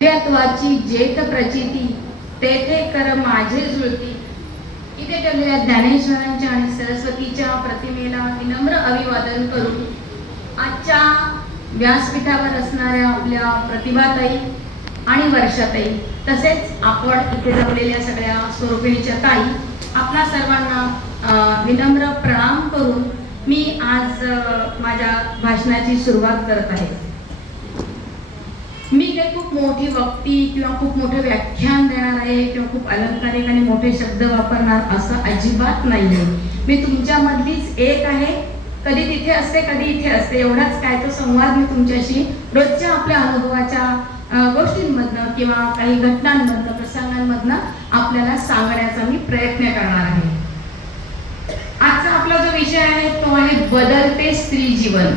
दिव्यत्वाची जेथ प्रचिती तेथे कर माझे जुळती. इथे ठेवलेल्या ज्ञानेश्वरांच्या आणि सरस्वतीच्या प्रतिमेला विनम्र अभिवादन करून आजच्या व्यासपीठावर असणाऱ्या आपल्या प्रतिभाताई आणि वर्षाताई तसेच आपण इथे जमलेल्या सगळ्या स्वरूपिणीच्या ताई आपल्या सर्वांना विनम्र प्रणाम करून मी आज माझ्या भाषणाची सुरुवात करत आहे. मी काही खूप मोठी वक्ती किंवा खूप मोठे व्याख्यान देणार आहे किंवा खूप अलंकारिक आणि मोठे शब्द वापरणार असं अजिबात नाही आहे. मी तुमच्यामधलीच एक आहे. कधी तिथे असते कधी इथे असते, एवढाच काय तो संवाद मी तुमच्याशी रोजच्या आपल्या अनुभवाच्या गोष्टींमधनं किंवा काही घटनांमधनं प्रसंगांमधनं आपल्याला सांगण्याचा मी प्रयत्न करणार आहे. आजचा आपला जो विषय आहे तो आहे बदलते स्त्री जीवन.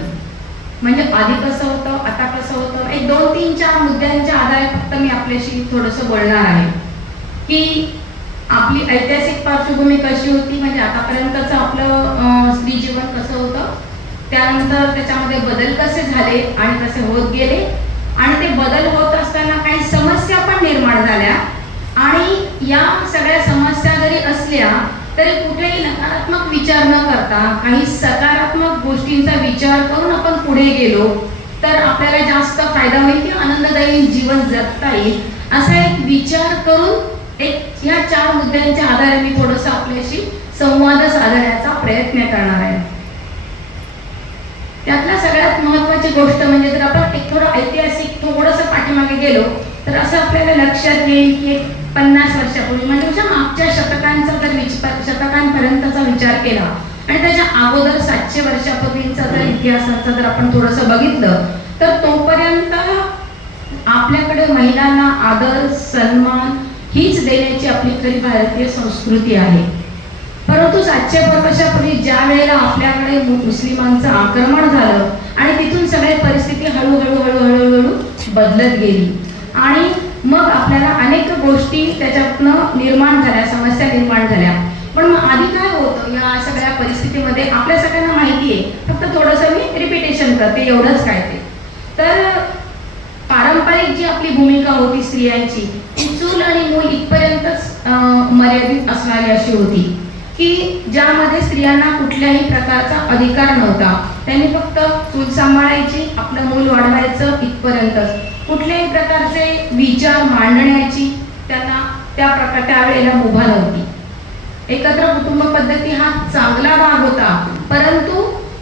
म्हणजे आधी कसं होतं, आता कसं होतं, एक 2-3-4 मुद्द्यांच्या आधारे फक्त मी आपल्याशी थोडंसं बोलणार आहे की आपली ऐतिहासिक पार्श्वभूमी कशी होती, म्हणजे आतापर्यंतचं आपलं स्त्री जीवन कसं होतं, त्यानंतर त्याच्यामध्ये बदल कसे झाले आणि कसे होत गेले, आणि ते बदल होत असताना काही समस्या पण निर्माण झाल्या, आणि या सगळ्या समस्या जरी असल्या तरी कुठेही नकारात्मक विचार न करता काही सकारात्मक गोष्टींचा विचार करून आपण पुढे गेलो तर आपल्याला जास्त फायदा होईल किंवा आनंददायी जीवन जगता येईल, असा एक विचार करून एक या 4 मुद्द्यांच्या आधारे मी थोडंसं आपल्याशी संवाद साधण्याचा प्रयत्न करणार आहे. त्यातल्या सगळ्यात महत्त्वाची गोष्ट म्हणजे जर आपण एक थोडं ऐतिहासिक थोडंसं पाठीमागे गेलो तर असं आपल्याला लक्षात येईल की 50 वर्षापूर्वी म्हणजे मागच्या शतकांचा जर शतकांपर्यंतचा विचार केला आणि त्याच्या अगोदर 700 वर्षापूर्वीचा जर इतिहासाचा जर आपण थोडंसं बघितलं तर तोपर्यंत आपल्याकडे महिलांना आदर सन्मान हीच देण्याची आपली खरी भारतीय संस्कृती आहे. परंतु 700 वर्षापूर्वी ज्या वेळेला आपल्याकडे मुस्लिमांचं आक्रमण झालं आणि तिथून सगळी परिस्थिती हळूहळू बदलत गेली आणि मग आपल्याला अनेक गोष्टी त्याच्यातनं निर्माण झाल्या, समस्या निर्माण झाल्या. पण मग आधी काय होतं या सगळ्या परिस्थितीमध्ये आपल्या सगळ्यांना माहिती आहे, फक्त थोडंसं मी रिपिटेशन करते एवढंच काय ते. तर पारंपरिक जी आपली भूमिका होती स्त्रियांची ती चूल आणि मूल इथपर्यंतच मर्यादित असणारी अशी होती की ज्यामध्ये स्त्रियांना कुठल्याही प्रकारचा अधिकार नव्हता. त्यांनी फक्त चूल सांभाळायची, आपलं मूल वाढवायचं इथपर्यंतच. कुठल्याही प्रकारचे विचार मांडण्याची त्यांना त्यावेळेला मुभा नव्हती. एकत्र कुटुंब पद्धती हा चांगला भाग होता, परंतु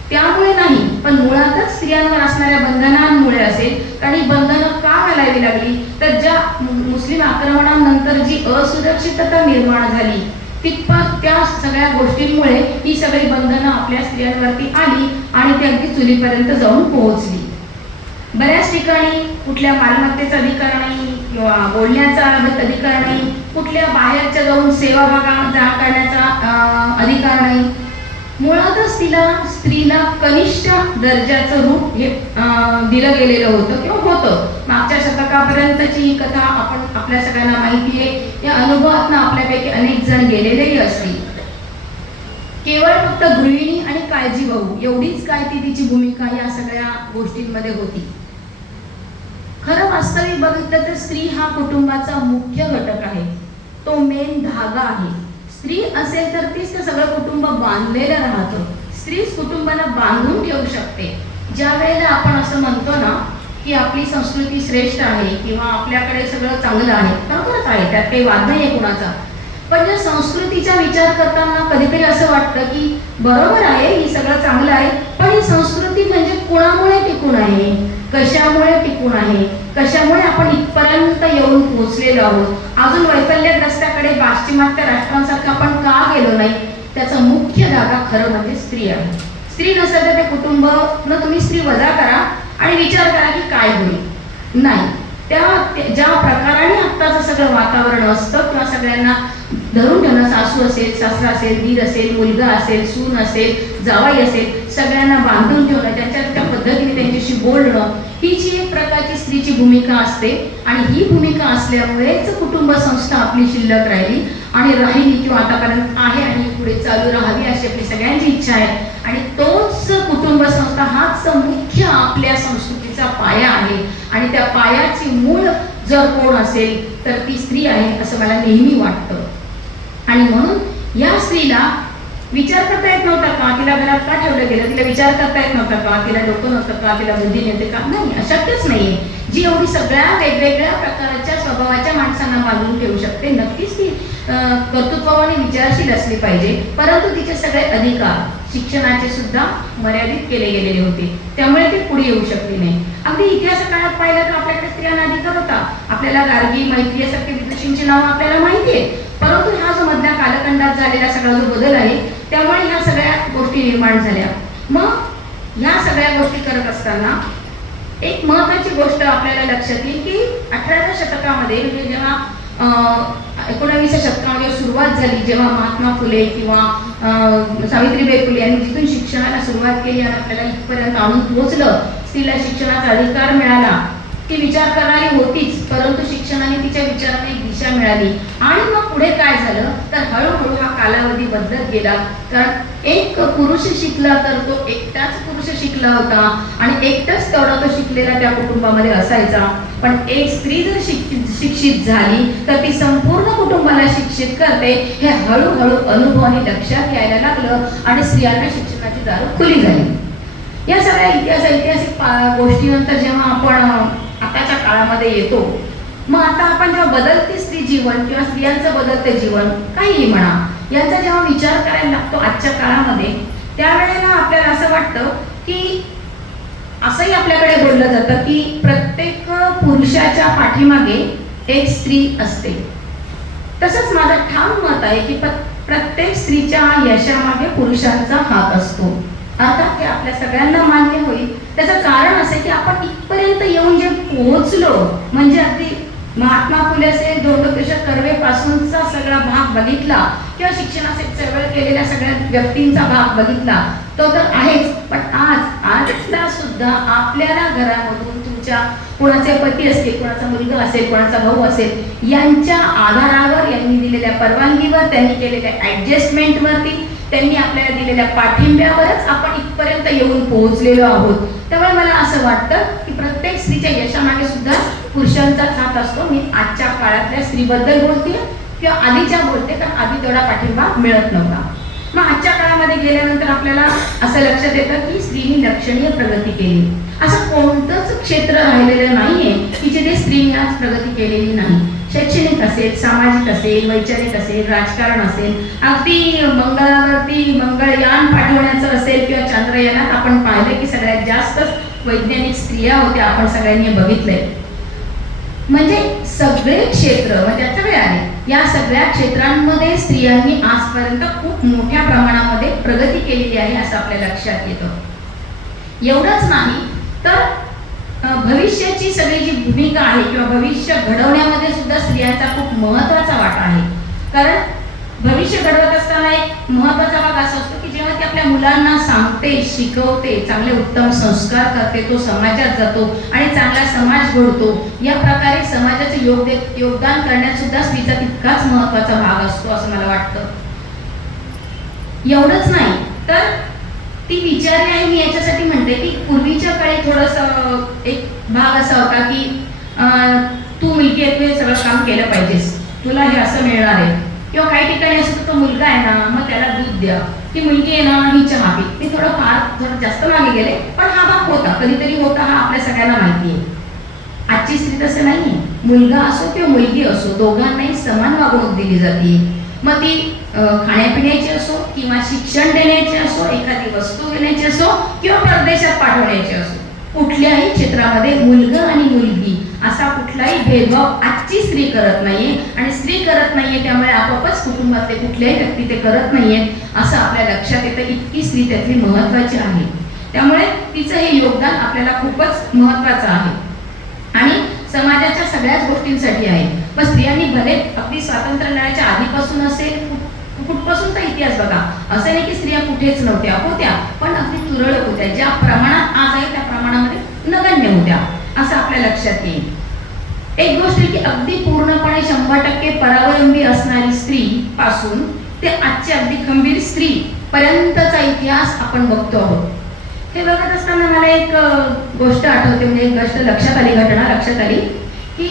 त्यामुळे नाही पण मुळातच स्त्रियांवर असणाऱ्या बंधनांमुळे असेल. काही बंधनं का घालावी लागली तर ज्या मुस्लिम आक्रमणानंतर जी असुरक्षितता निर्माण झाली तिथपास त्या सगळ्या गोष्टींमुळे ही सगळी बंधनं आपल्या स्त्रियांवरती आली आणि ती अगदी चुलीपर्यंत जाऊन पोहोचली. बऱ्याच ठिकाणी कुठल्या मालमत्तेचा अधिकार नाही किंवा बोलण्याचा अधिकार नाही, कुठल्या बाहेरच्या जाऊन सेवा करण्याचा अधिकार नाही. मुळातच स्त्रीला कनिष्ठ दर्जाचं रूप हे दिलं गेलेलं होतं किंवा होतं. मागच्या शतकापर्यंतची ही कथा आपण आपल्या सगळ्यांना माहिती आहे. या अनुभवातनं आपल्यापैकी अनेक जण गेलेलेही असतील. केवळ फक्त गृहिणी आणि काळजी भाऊ एवढीच काय ती तिची भूमिका या सगळ्या गोष्टींमध्ये होती. खरं वास्तविक बघितलं तर स्त्री हा कुटुंबाचा मुख्य घटक आहे, तो मेन धागा आहे. स्त्री असेल तर तीच ते सगळं कुटुंब बांधलेलं राहतं. स्त्रीच कुटुंबाला बांधून ठेवू शकते. ज्या वेळेला आपण असं म्हणतो ना की आपली संस्कृती श्रेष्ठ आहे किंवा आपल्याकडे सगळं चांगलं आहे, बरोबरच आहे, त्यात काही वाद नाही आहे कुणाचा. पण या संस्कृतीचा विचार करताना कधीतरी असं वाटतं की बरोबर आहे, ही सगळं चांगलं आहे, पण ही संस्कृती म्हणजे कोणामुळे टिकून आहे, कशामुळे टिकून आहे, कशामुळे आपण इथपर्यंत येऊन पोहोचलेलो आहोत, अजून वैफल्यग्रस्ताकडे पाश्चिमात्य राष्ट्रांसारखं आपण का गेलो नाही. त्याचा मुख्य धागा खरं म्हणजे स्त्री आहे. स्त्री नसेल तर ते कुटुंब न तुम्ही स्त्री वजा करा आणि विचार करा की काय होईल. नाही, ज्या प्रकाराने आत्ताचं सगळं वातावरण असतं किंवा सगळ्यांना धरून ठेवणं, सासू असेल, सासरा असेल, दीर असेल, मुलगा असेल, सून असेल, जावाई असेल, सगळ्यांना बांधून ठेवणं, त्या पद्धतीने त्यांच्याशी बोलणं, ही जी एक प्रकारची स्त्रीची भूमिका असते. आणि ही भूमिका असल्यामुळेच कुटुंब संस्था आपली शिल्लक राहिली आणि राहिली किंवा आतापर्यंत आहे आणि पुढे चालू राहावी अशी आपली सगळ्यांची इच्छा आहे. आणि तोच कुटुंब संस्था हाच मुख्य आपल्या संस्कृतीचा पाया आहे आणि त्या पायाची मूळ जर कोण असेल तर ती स्त्री आहे असं मला नेहमी वाटतं. आणि म्हणून या स्त्रीला विचार करता येत नव्हता का, तिला घरात का ठेवलं गेलं, तिला विचार करता येत नव्हता का, तिला डोकं नव्हतं का, तिला बुद्धी नव्हते का? नाही, अशक्यच नाहीये. जी एवढी सगळ्या वेगवेगळ्या प्रकारच्या स्वभावाच्या माणसांना बांधून ठेवू शकते, नक्कीच ती कर्तृत्वाने विचारशील असली पाहिजे. परंतु तिचे सगळे अधिकार शिक्षणाचे सुद्धा मर्यादित केले गेलेले होते, त्यामुळे ती पुढे येऊ शकली नाही. अगदी इतिहास काळात पाहिलं तर आपल्याकडे स्त्रियांना अधिकार होता. आपल्याला गार्गी, मैत्री यासारखे विदुषींची नावं आपल्याला माहिती आहे. परंतु हा जो मधल्या कालखंडात झालेला सगळा जो बदल आहे, त्यामुळे ह्या सगळ्या गोष्टी निर्माण झाल्या. मग ह्या सगळ्या गोष्टी करत असताना एक महत्वाची गोष्ट आपल्याला लक्षात येईल की 18व्या शतकामध्ये, म्हणजे जेव्हा 19व्या शतकामध्ये सुरुवात झाली, जेव्हा महात्मा फुले किंवा सावित्रीबाई फुले यांनी जिथून शिक्षणाला सुरुवात केली आणि आपल्याला इथपर्यंत आणून पोहोचलं, स्त्रीला शिक्षणाचा अधिकार मिळाला. ती विचार करणारी होतीच, परंतु शिक्षणाने तिच्या विचाराने एक दिशा मिळाली. आणि मग पुढे काय झालं तर हळूहळू हा कालावधी बदलत गेला. कारण एक पुरुष शिकला तर तो एकटाच पुरुष शिकला होता आणि एकटाच तेवढा तो शिकलेला त्या कुटुंबामध्ये असायचा. पण एक स्त्री जर शिक्षित झाली तर ती संपूर्ण कुटुंबाला शिक्षित करते, हे हळूहळू अनुभवाने लक्षात यायला लागलं आणि स्त्रियांना शिक्षणाची दारं खुली झाली. या सगळ्या ऐतिहासिक गोष्टीनंतर जेव्हा आपण आताच्या काळामध्ये येतो, मग आता आपण जेव्हा बदलते स्त्री जीवन किंवा स्त्रियांचं बदलते जीवन काहीही म्हणा, यांचा जेव्हा विचार करायला लागतो आजच्या काळामध्ये, त्यावेळेला आपल्याला असं वाटतं की असंही आपल्याकडे बोललं जातं की प्रत्येक पुरुषाच्या पाठीमागे एक स्त्री असते. तसंच माझं ठाम मत आहे की प्रत्येक स्त्रीच्या यशामागे पुरुषांचा हात असतो. अर्थात ते आपल्या सगळ्यांना मान्य होईल. त्याचं कारण असं की आपण इथपर्यंत येऊन जे पोहोचलो, म्हणजे अगदी महात्मा फुले असेल, धोंडोकेश्वर कर्वे पासूनचा सगळा भाग बघितला किंवा शिक्षणासाठी चळवळ केलेल्या सगळ्या व्यक्तींचा भाग बघितला, तो तर आहेच. पण आजला सुद्धा आपल्याला घरामधून तुमच्या कोणाचे पती असतील, कोणाचा मुलगा असेल, कोणाचा भाऊ असेल, यांच्या आधारावर, यांनी दिलेल्या परवानगीवर, त्यांनी केलेल्या ऍडजस्टमेंटवरती, त्यांनी आपल्याला दिलेल्या पाठिंब्यावरच आपण इथपर्यंत येऊन पोहोचलेलो आहोत. त्यामुळे मला असं वाटतं की प्रत्येक स्त्रीच्या यशामागे सुद्धा पुरुषांचाच हात असतो. मी आजच्या काळातल्या स्त्रीबद्दल बोलते किंवा आधीच्या बोलते, कारण आधी तेवढा पाठिंबा मिळत नव्हता. मग आजच्या काळामध्ये गेल्यानंतर आपल्याला असं लक्षात येतं की स्त्रीने लक्षणीय प्रगती केली. असं कोणतंच क्षेत्र राहिलेलं नाहीये की जिथे स्त्रीने आज प्रगती केलेली नाही. शैक्षणिक असेल, सामाजिक असेल, वैचारिक असेल, राजकारण असेल, अगदी मंगळावरती मंगळयान पाठवण्याचं असेल किंवा चंद्रयानात आपण पाहिलं की सगळ्यात जास्त वैज्ञानिक स्त्रिया होत्या, आपण सगळ्यांनी बघितलंय. म्हणजे सगळे क्षेत्र, म्हणजे सगळे आहे, या सगळ्या क्षेत्रांमध्ये स्त्रियांनी आजपर्यंत खूप मोठ्या प्रमाणामध्ये प्रगती केलेली आहे असं आपल्या लक्षात येतं. एवढंच नाही तर भविष्याची सगळी जी भूमिका आहे किंवा भविष्य घडवण्यामध्ये सुद्धा स्त्रियांचा खूप महत्त्वाचा वाटा आहे. कारण भविष्य घडवत असताना एक महत्त्वाचा भाग असा असतो की जेव्हा ती आपल्या मुलांना सांगते, शिकवते, चांगले उत्तम संस्कार करते, तो समाजात जातो आणि चांगला समाज घडतो. या प्रकारे समाजाचे योगदान करण्यात सुद्धा स्त्रीचा तितकाच महत्त्वाचा भाग असतो असं मला वाटतं. एवढंच नाही तर ती विचारली आहे, मी याच्यासाठी म्हणते की पूर्वीच्या काळी थोडंसं एक भाग असा होता की तू मुलगी आहे, तू हे सगळं काम केलं पाहिजेस, तुला हे असं मिळणार आहे. किंवा काही ठिकाणी असं तो मुलगा आहे ना, मग त्याला दूध द्या, ती मुलगी आहे ना, ही चहा पी. मी थोडं जास्त मागे गेले, पण हा भाग होता, कधीतरी होता, हा आपल्या सगळ्यांना माहिती आहे. आजची स्त्री तसं नाही. मुलगा असो किंवा मुलगी असो, दोघांनाही समान वागणूक दिली जाते. मग ती खाण्यापिण्याची असो किंवा शिक्षण देण्याची असो, एखादी वस्तू देण्याची असो किंवा परदेशात पाठवण्याची असो, कुठल्याही क्षेत्रामध्ये मुलगा आणि मुलगी असा कुठलाही भेदभाव आजची स्त्री करत नाहीये. आणि स्त्री करत नाहीये त्यामुळे आपोआपच कुटुंबातले कुठल्याही व्यक्ती ते करत नाहीयेत असं आपल्या लक्षात येतं. इतकी स्त्री त्यातली महत्त्वाची आहे. त्यामुळे तिचं हे योगदान आपल्याला खूपच महत्त्वाचं आहे आणि समाजाच्या सगळ्याच गोष्टींसाठी आहे. पण स्त्रियांनी भले अगदी स्वातंत्र्य मिळायच्या आधीपासून असेल, कुठपासूनचा इतिहास बघा, असं नाही की स्त्रिया कुठेच नव्हत्या, होत्या, पण अगदी तुरळक होत्या. ज्या प्रमाणात आज आहे त्या प्रमाणामध्ये नगण्य होत्या असं आपल्या लक्षात येईल. एक गोष्ट की अगदी पूर्णपणे 100% परावलंबी असणारी स्त्री पासून ते आजची अगदी खंबीर स्त्री पर्यंतचा इतिहास आपण बघतो आहोत. हे बघत असताना मला एक गोष्ट आठवते, म्हणजे एक गोष्ट लक्षात आली, घटना लक्षात आली की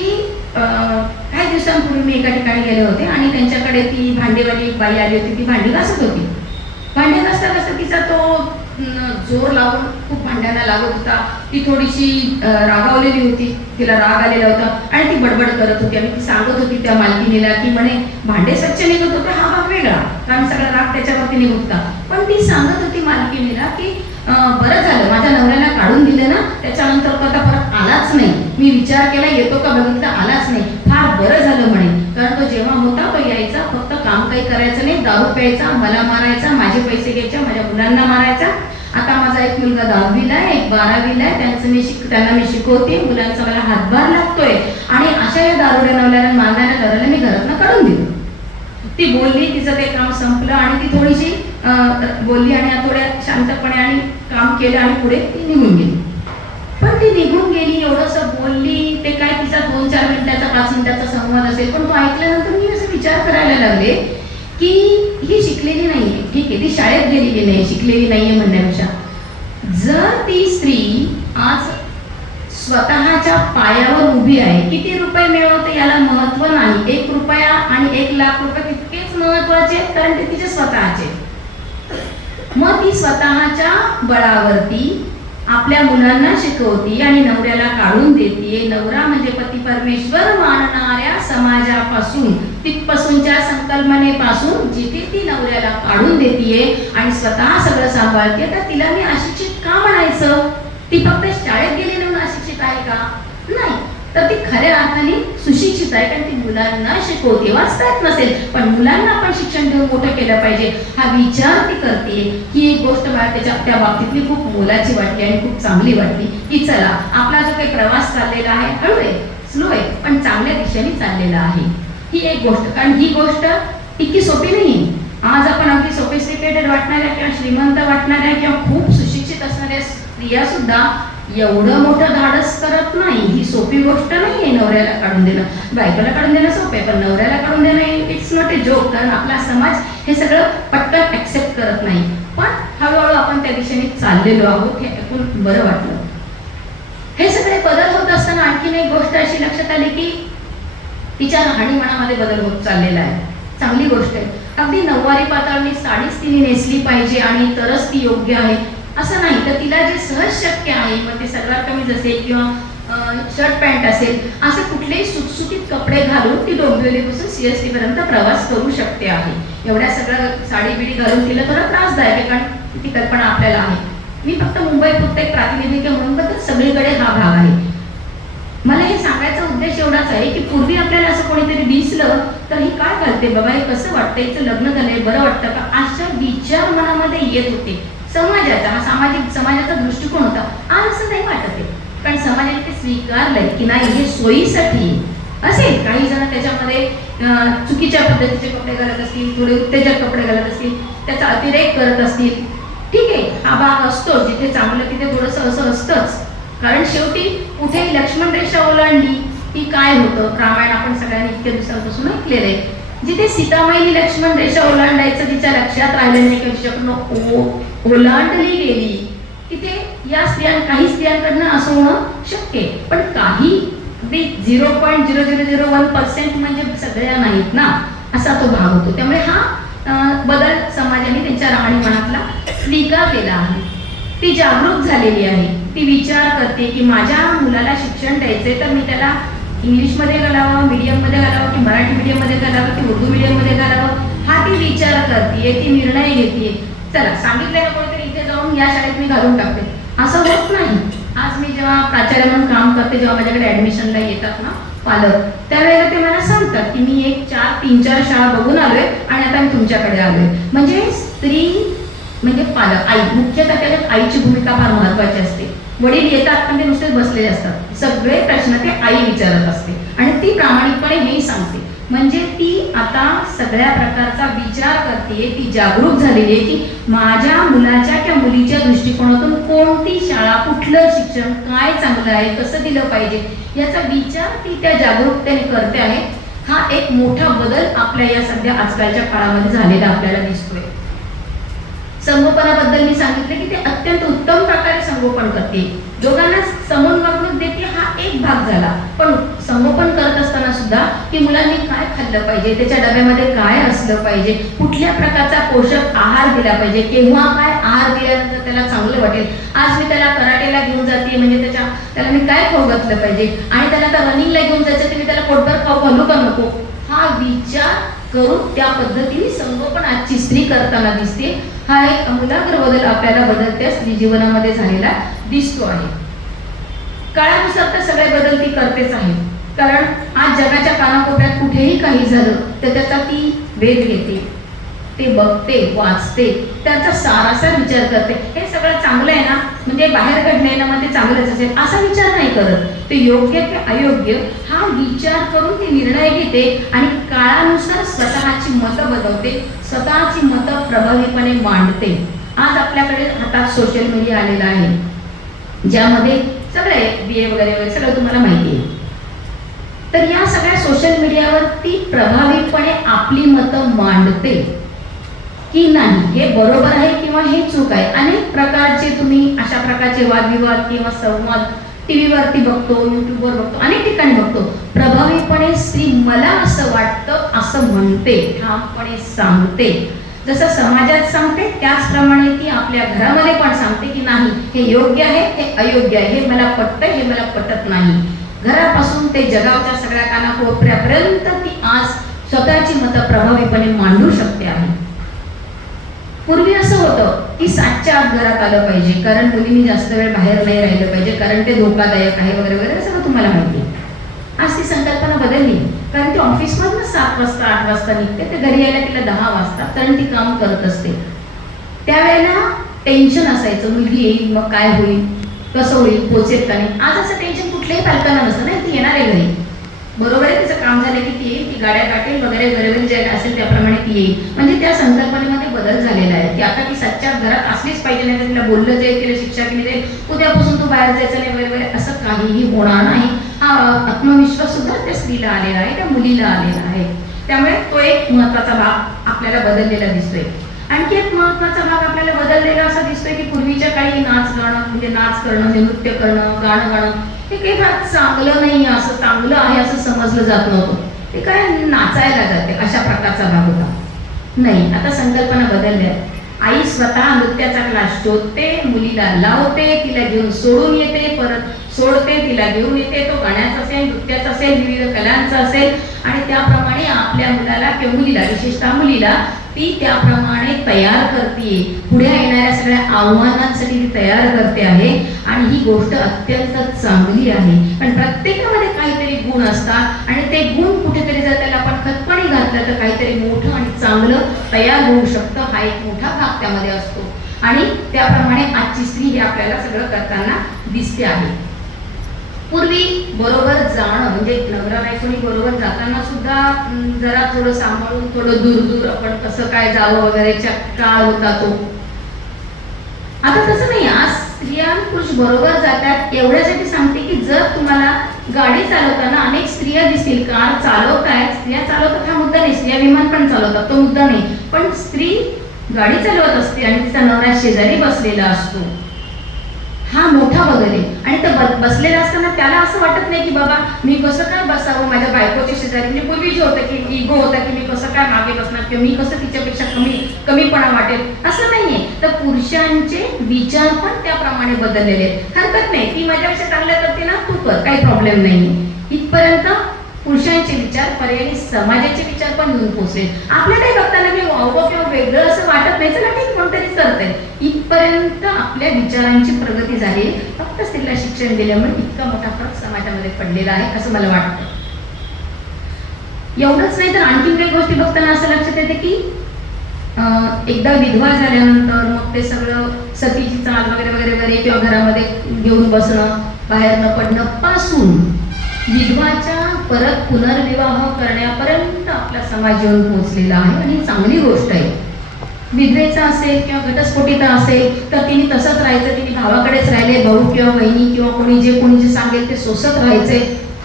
काही दिवसांपूर्वी मी एका ठिकाणी गेले होते आणि त्यांच्याकडे ती भांडेवाली एक बाई आली होती. ती भांडी घासत होती. भांडे घासता घासता तिचा तो जोर लावून खूप भांड्यांना लागत होता. ती थोडीशी रागावलेली होती. तिला राग आलेला होता आणि ती बडबड करत होती आणि ती सांगत होती त्या मालकिनीला की म्हणे भांडे स्वच्छ निघत होते हा भाग वेगळा, कारण सगळा राग त्याच्यावरती निघत होता. पण ती सांगत होती मालकिनीला की बरं झालं माझ्या नवऱ्याला काढून दिले ना, त्याच्यानंतर तो आता परत आलाच नाही. मी विचार केला येतो का बघितलं आलाच नाही. फार बरं झालं म्हणे, कारण तो जेव्हा होता तो यायचा, फक्त काम काही करायचं नाही, दारू प्यायचा, मला मारायचा, माझे पैसे घ्यायचे, माझ्या मुलांना मारायचा. आता माझा एक मुलगा 10वीला आहे, एक 12वीला आहे, त्यांना मी शिकवते, मुलांचा मला हातभार लागतोय आणि अशा या दारुड्या नवऱ्याला मारणाऱ्या घराला मी घरातनं काढून दिलं. ती बोलली, तिचं ते काम संपलं आणि ती थोडीशी बोलली आणि थोड्या शांतपणे आणि काम केलं आणि पुढे ती निघून गेली. पण ती निघून गेली, एवढंसं बोलली, ते काय तिचा 2-4 मिनिटाचा 5 मिनिटाचा संवाद असेल, पण तो ऐकल्यानंतर मी असं विचार करायला लागले की ही शिकलेली नाहीये. ठीक आहे, ती शाळेत गेलेली नाही, शिकलेली नाहीये म्हणण्यापेक्षा जर ती स्त्री आज स्वतःच्या पायावर उभी आहे, किती रुपये मिळवते याला महत्व नाही. 1 रुपया आणि 1 लाख रुपये तितकेच महत्वाचे, कारण ते तिचे स्वतःचे. मग ती स्वतःच्या बळावरती आपल्या मुलांना शिकवती आणि नवऱ्याला काढून देते. नवरा म्हणजे पती परमेश्वर मानणाऱ्या समाजापासून, तिथपासूनच्या संकल्पनेपासून जिथे ती नवऱ्याला काढून देते आणि स्वतः सगळं सांभाळते, तर तिला मी अशिक्षित का म्हणायचं? ती फक्त शाळेत गेली म्हणून अशिक्षित आहे का? नाही, तर ती खऱ्या अर्थाने सुशिक्षित आहे, कारण ती मुलांना शिकवते. वाचता येत नसेल पण मुलांना आपण शिक्षण देऊन मोठं केलं पाहिजे हा विचार ती करते. ही एक गोष्ट मला त्या बाबतीतली खूप मोलाची वाटली आणि खूप चांगली वाटली की चला आपला जो काही प्रवास चाललेला आहे हळू आहे, स्लो आहे, पण चांगल्या दिशेने चाललेला आहे. ही एक गोष्ट, कारण ही गोष्ट इतकी सोपी नाही. आज आपण अगदी सोफिस्टिकेटेड वाटणाऱ्या किंवा श्रीमंत वाटणाऱ्या किंवा खूप सुशिक्षित असणाऱ्या स्त्रिया सुद्धा एवढं मोठं धाडस करत नाही. ही सोपी गोष्ट नाही आहे नवऱ्याला काढून देणं. बायकोला काढून देणं सोपं आहे, पण नवऱ्याला काढून देणं इट्स नॉट ए जोक, कारण आपला समाज हे सगळं पटकन ऍक्सेप्ट करत नाही. पण हळूहळू आपण त्या दिशेने चाललेलो आहोत, हे ऐकून बरं वाटलं. हे सगळे बदल होत असताना आणखीन एक गोष्ट अशी लक्षात आली की तिच्या राहणीमानामध्ये बदल होत चाललेला आहे. चांगली गोष्ट आहे. अगदी नऊवारी पातळी साडीच तिने नेसली पाहिजे आणि तरच ती योग्य आहे असं नाही, तर तिला जे सहज शक्य आहे, मग ते सलवार कमीज असेल किंवा शर्ट पॅन्ट असेल, असे कुठलेही सुटसुटीत कपडे घालून ती डोंबिवलीपासून CST पर्यंत प्रवास करू शकते आहे. एवढ्या सगळं साडी बिडी घालून तिला थोडा त्रासदायक आहे, कारण ती कल्पना आपल्याला आहे. मी फक्त मुंबई पुरते एक प्रातिनिधिक म्हणून बघत सगळीकडे हा भाग आहे. मला हे सांगायचा उद्देश एवढाच आहे की पूर्वी आपल्याला असं कोणीतरी दिसलं तर ही काय घालते बाबा, हे कसं वाटतं, हिचं लग्न झालंय, बरं वाटतं का, अशा विचार मनामध्ये येत होते. समाजाचा हा समाजाचा दृष्टिकोन होता. आज असं नाही वाटत आहे, कारण समाजाने ते स्वीकारलंय की नाही हे सोयीसाठी असेल. काही जण त्याच्यामध्ये चुकीच्या पद्धतीचे कपडे घालत असतील, थोडे उत्तेजक कपडे घालत असतील, त्याचा अतिरेक करत असतील. ठीक आहे, हा भाग असतो, जिथे चांगलं तिथे थोडंसं असं असतंच, कारण शेवटी कुठेही लक्ष्मण रेषा ओलांडली की काय होतं. रामायण आपण सगळ्यांनी इतक्या दिवसांपासून ऐकलेलं आहे. जिथे सीतामाईने लक्ष्मण रेषा ओलांडायचं तिच्या लक्षात राहिलं नाही किंवा तिच्याकडून ओलांडली गेली, तिथे या काही स्त्रियांकडनं असं होणं शक्य आहे. पण काही 0.0001% म्हणजे सगळ्या नाहीत ना, असा तो भाग होतो. त्यामुळे हा बदल समाजाने त्यांच्या राहणीमानातला स्वीकारलेला आहे. ती जागरूक झालेली आहे. ती विचार करते की माझ्या मुलाला शिक्षण द्यायचंय तर मी त्याला इंग्लिशमध्ये घालावं, मीडियममध्ये घालावं की मराठी मीडियममध्ये घालावं की उर्दू मीडियममध्ये घालावं, हा ती विचार करते, ती निर्णय घेते. चला सांगितलं ना कोणीतरी इथे जाऊन या शाळेत मी घालून टाकते, असं होत नाही. आज मी जेव्हा प्राचार्य म्हणून काम करते, जेव्हा माझ्याकडे ऍडमिशनला येतात ना पालक, त्यावेळेला ते मला सांगतात की मी 3-4 शाळा बघून आलोय आणि आता मी तुमच्याकडे आलोय. म्हणजे स्त्री म्हणजे पालक, आई, मुख्यतः त्याच्यात आईची भूमिका फार महत्वाची असते. वडील येतात पण ते नुसतेच बसलेले असतात, सगळे प्रश्न ते आई विचारत असते आणि ती प्रामाणिकपणे हेही सांगते. म्हणजे ती आता सगळ्या प्रकारचा विचार करते, ती जागरूक झालेली आहे की माझ्या मुलाच्या किंवा मुलीच्या दृष्टिकोनातून कोणती शाळा, कुठलं शिक्षण, काय चांगलं आहे, कसं दिलं पाहिजे याचा विचार ती त्या जागरूकतेने करते आहे. हा एक मोठा बदल आपल्या या सध्या आजकालच्या काळामध्ये झालेला आपल्याला दिसतोय. संगोपनाबद्दल मी सांगितले की ते अत्यंत उत्तम प्रकारे संगोपन करते. दोघांना समोर वागणूक देते हा एक भाग झाला, पण संगोपन करत असताना सुद्धा की मुलांनी काय खाल्लं पाहिजे, त्याच्या डब्यामध्ये काय असलं पाहिजे, कुठल्या प्रकारचा पोषक आहार दिला पाहिजे, केव्हा काय आहार दिल्यानंतर त्याला चांगलं वाटेल. आज मी त्याला कराटेला घेऊन जाते म्हणजे त्याला मी काय खाऊ घातलं पाहिजे, आणि त्याला आता रनिंगला घेऊन जायचं तर मी त्याला पोटभर खाऊ घालू का नको, हा विचार करून त्या पद्धतीने संगोपन आजची स्त्री करताना दिसते. हा एक आमूलाग्र बदल आपल्याला बदलत्या स्त्री जीवनामध्ये झालेला दिसतो आहे. काळानुसार तर सगळे बदल ती करतेच आहे, कारण आज जगाच्या कानाकोपऱ्यात कुठेही काही झालं तर त्याचा ती वेध घेते, ते बघते, वाचते, त्याचा सारासार विचार करते. हे सगळं चांगलं आहे ना, म्हणजे बाहेर घडणे ना मग ते चांगलंच असेल असा विचार नाही करत. ते योग्य की अयोग्य हा विचार करून ती निर्णय घेते आणि काळानुसार स्वतःची मतं बदलते, स्वतःची मतं प्रभावीपणे मांडते. आज आपल्याकडे हातात सोशल मीडिया आलेला आहे, ज्यामध्ये सगळे BA वगैरे वगैरे सगळं तुम्हाला माहिती आहे. तर या सगळ्या सोशल मीडियावर ती प्रभावीपणे आपली मतं मांडते की नाही, हे बरोबर आहे किंवा हे चूक आहे. अनेक प्रकारचे तुम्ही अशा प्रकारचे वादविवाद किंवा संवाद टीव्हीवरती बघतो, युट्यूबवर बघतो, अनेक ठिकाणी बघतो. प्रभावीपणे स्त्री मला असं वाटतं असं म्हणते, ठामपणे सांगते. जसं समाजात सांगते त्याचप्रमाणे ती आपल्या घरामध्ये पण सांगते की नाही हे योग्य आहे, हे अयोग्य आहे, हे मला पटतंय, हे मला पटत नाही. घरापासून ते जगाच्या सगळ्या कानाकोपऱ्यापर्यंत ती आज स्वतःची मतं प्रभावीपणे मांडू शकते आहे. पूर्वी असं होतं की 7च्या आत घरात आलं पाहिजे, कारण मुलींनी जास्त वेळ बाहेर नाही राहिलं पाहिजे, कारण ते धोकादायक आहे वगैरे वगैरे सगळं तुम्हाला माहिती आहे. आज ती संकल्पना बदलली, कारण ती ऑफिसमधून 7 वाजता 8 वाजता निघते, ते घरी यायला तिला 10 वाजता, कारण ती काम करत असते. त्यावेळेला टेन्शन असायचं, मुलगी येईल मग काय होईल, कसं होईल, पोचेल का नाही. आज असं टेन्शन कुठल्याही पालकांना नसतं, नाही ती येणार आहे घरी, बरोबर आहे, तिचं काम झालं की ती येईल, ती गाड्या काटेल वगैरे वगैरे जे असेल त्याप्रमाणे ती येईल. म्हणजे त्या संकल्पनेमध्ये बदल झालेला आहे की आता ती 7च्या घरात असलीच पाहिजे, नाही तर तिला बोललं जाईल, तिला शिक्षा केली जाईल, उद्यापासून तू बाहेर जायचं नाही वगैरे वगैरे असं काहीही होणार नाही. हा आत्मविश्वास सुद्धा त्या स्त्रीला आलेला आहे, त्या मुलीला आलेला आहे. त्यामुळे तो एक महत्त्वाचा भाग आपल्याला बदललेला दिसतोय. आणखी एक महत्त्वाचा भाग आपल्याला बदललेला असा दिसतोय की पूर्वीच्या काळी नाच गाणं म्हणजे नाच करणं, नृत्य करणं, गाणं गाणं हे काही फार चांगलं नाही, असं चांगलं आहे असं समजलं जात नव्हतं. ते काय नाचायला जाते अशा प्रकारचा भाग होता. नाही, आता संकल्पना बदलल्या. आई स्वतः नृत्याचा क्लास शोधते, मुलीला लावते, तिला घेऊन सोडून येते, परत सोडते, तिला घेऊन येते. तो गाण्याचा असेल, नृत्याचा असेल, विविध कलांचा असेल, आणि त्याप्रमाणे आपल्या मुलाला किंवा मुलीला, विशेषतः मुलीला ती त्याप्रमाणे तयार करते, पुढे येणाऱ्या सगळ्या आव्हानांसाठी ती तयार करते आहे. आणि ही गोष्ट अत्यंत चांगली आहे. पण प्रत्येकामध्ये काहीतरी गुण असतात आणि ते गुण कुठेतरी जर त्याला आपण खतपणी घातलं तर काहीतरी मोठं आणि चांगलं तयार होऊ शकतं. हा एक मोठा भाग त्यामध्ये असतो आणि त्याप्रमाणे आजची स्त्री हे आपल्याला सगळं करताना दिसते आहे. पूर्वी बरोबर जाणं म्हणजे नवरा बायकोनी बरोबर जाताना सुद्धा जरा थोडं सांभाळून, थोडं दूर दूर आपण कसं काय जावं वगैरेचा काळ होता तो. आता तसं नाही, आज स्त्रिया पुरुष बरोबर जातात. एवढ्यासाठी सांगते की जर तुम्हाला गाडी चालवताना अनेक स्त्रिया दिसतील, कार चालवतायत, स्त्रिया चालवतात हा मुद्दा नाही, स्त्रिया विमान पण चालवतात तो मुद्दा नाही, पण स्त्री गाडी चालवत असते आणि तिचा नवरा शेजारी बसलेला असतो, हा मोठा बदल आहे. आणि तर बसलेला असताना त्याला असं वाटत नाही की बाबा मी कसं काय बसावं माझ्या बायकोच्या शेजारी. म्हणजे पूर्वी जे होतं की इगो होता की मी कसं काय मागे बसणार किंवा मी कसं तिच्यापेक्षा कमीपणा वाटेल, असं नाहीये. तर पुरुषांचे विचार पण त्याप्रमाणे बदललेले आहेत. हरकत नाही, ती माझ्यापेक्षा चांगलं करते ना, तू कर, काही प्रॉब्लेम नाही. इथपर्यंत पुरुषांचे विचार पर्यायी समाजाचे विचार पण येऊन पोहोचले. आपल्यालाही बघताना की वावं किंवा वेगळं असं वाटत नाही, चला ठीक कोणतरीच करतंय. इथपर्यंत आपल्या विचारांची प्रगती झाली. फक्त स्त्रीला शिक्षण दिल्यामुळे इतका मोठा फरक समाजामध्ये पडलेला आहे असं मला वाटतं. एवढंच नाही तर आणखीन काही गोष्टी बघताना असं लक्षात येते की एकदा विधवा झाल्यानंतर मग ते सगळं सतीची चाल वगैरे वगैरे वगैरे किंवा घरामध्ये घेऊन बसणं, बाहेर न पडणं पासून विधवाच्या परत पुनर्विवाह करण्यापर्यंत आपला समाज येऊन पोहोचलेला आहे आणि चांगली गोष्ट आहे. विधवेचा असेल किंवा घटस्फोटीचा असेल तर तिने तसंच राहायचं, तिने भावाकडेच राहिले, भाऊ किंवा बहिणी किंवा कोणी जे सांगेल ते सोसत राहायचे.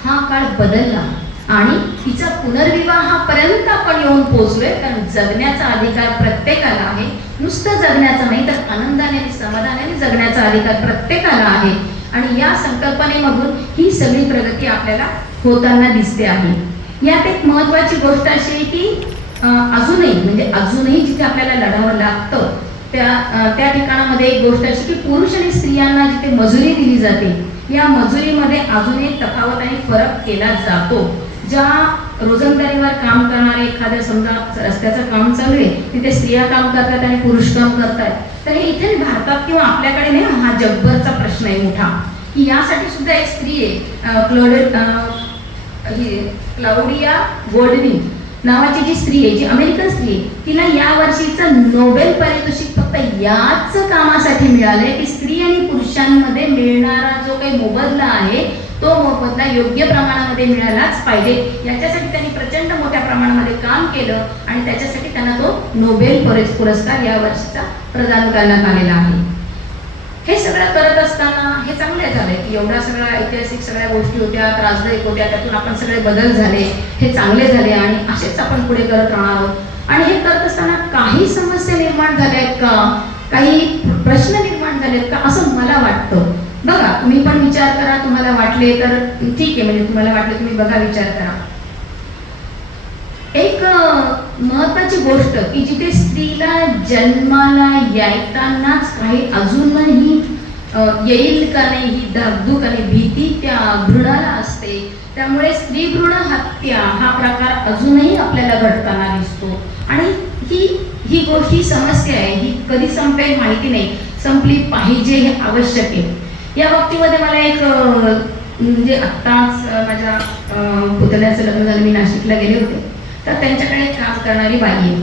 हा काळ बदलला आणि तिचा पुनर्विवाहापर्यंत आपण येऊन पोहोचलोय. कारण जगण्याचा अधिकार प्रत्येकाला आहे, नुसतं जगण्याचा नाही तर आनंदाने आणि समाधानाने जगण्याचा अधिकार प्रत्येकाला आहे. आणि या संकल्पनेमधून ही सगळी प्रगती आपल्याला होताना दिसते आहे. यात एक महत्त्वाची गोष्ट अशी आहे की अजूनही जिथे आपल्याला लढावं लागतं त्या ठिकाणामध्ये एक गोष्ट अशी की पुरुष आणि स्त्रियांना जिथे मजुरी दिली जाते या मजुरीमध्ये अजूनही तफावत आणि फरक केला जातो. ज्या रोजंदारीवर काम करणारे एखाद्या समजा रस्त्याचं काम चालू आहे तिथे स्त्रिया काम करतात आणि पुरुष काम करतात, तर हे इथे भारतात किंवा आपल्याकडे नाही, हा जगभरचा प्रश्न आहे मोठा की यासाठी सुद्धा एक स्त्री आहे क्लाउडिया गोल्डनी नावाची जी स्त्री आहे, जी अमेरिकन स्त्री आहे, तिला या वर्षीचं नोबेल पारितोषिक फक्त याच कामासाठी मिळालंय की स्त्री आणि पुरुषांमध्ये मिळणारा जो काही मोबदला आहे तो मोबदला योग्य प्रमाणामध्ये मिळालाच पाहिजे. याच्यासाठी त्यांनी प्रचंड मोठ्या प्रमाणामध्ये काम केलं आणि त्याच्यासाठी त्यांना तो नोबेल पुरस्कार या वर्षीचा प्रदान करण्यात आलेला आहे. हे सगळं करत असताना हे चांगले झाले की एवढ्या सगळ्या ऐतिहासिक सगळ्या गोष्टी होत्या, त्रासदायक होत्या, त्यातून आपण सगळे बदल झाले, हे चांगले झाले आणि असेच आपण पुढे करत राहणार आहोत. आणि हे करत असताना काही समस्या निर्माण झाल्या आहेत का, काही प्रश्न निर्माण झालेत का असं मला वाटतं. बघा, तुम्ही पण विचार करा, तुम्हाला वाटले तर ठीक आहे, म्हणजे तुम्हाला वाटले तुम्ही बघा, विचार करा. एक महत्वाची गोष्ट की जिथे स्त्रीला जन्माला येतानाच काही अजूनही येईल का नाही ही धाकधूक आणि भीती त्या भ्रूणाला असते. त्यामुळे स्त्री भ्रूण हत्या हा प्रकार अजूनही आपल्याला घडताना दिसतो आणि ही गोष्ट, ही समस्या आहे, ही कधी संपेल माहिती नाही, संपली पाहिजे हे आवश्यक आहे. या बाबतीमध्ये मला एक म्हणजे आत्ताच माझ्या पुतण्याचं लग्न झालं, मी नाशिकला गेले होते, तर त्यांच्याकडे काम करणारी बाई आहे.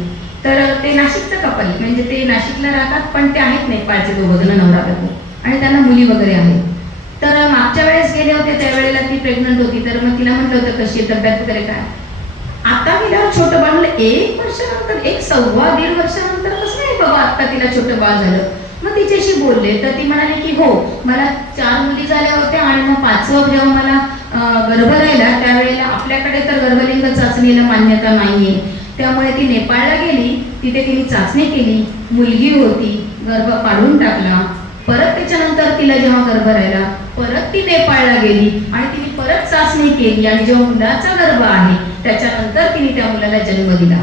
तर ते नाशिकचं कपल, म्हणजे ते नाशिकला राहतात पण ते आहेत नेपाळचे दोघंजण, नवरा बायको, आणि त्यांना मुली वगैरे आहेत. तर मागच्या वेळेस गेले होते त्यावेळेला ती प्रेग्नंट होती, तर मग तिला म्हटलं होतं कशी तब्येत वगैरे काय. आता गेल्यावर छोटं बाळ, म्हणलं 1 वर्षानंतर, 1-1.25 वर्षानंतर कसं नाही बाबा आता तिला छोटं बाळ झालं. मग तिच्याशी बोलले तर ती म्हणाली की हो, मला 4 मुली झाल्या होत्या आणि मग 5वं जेव्हा मला गर्भ राहिला त्यावेळेला आपल्याकडे तर गर्भलिंग चाचणीला मान्यता नाहीये, त्यामुळे ती नेपाळला गेली, तिथे तिने चाचणी केली, मुलगी होती, गर्भ काढून टाकला. परत त्याच्यानंतर तिला जेव्हा गर्भ राहिला परत ती नेपाळला गेली आणि तिने परत चाचणी केली आणि जेव्हा मुलाचा गर्भ आहे त्याच्यानंतर तिने त्या मुलाला जन्म दिला.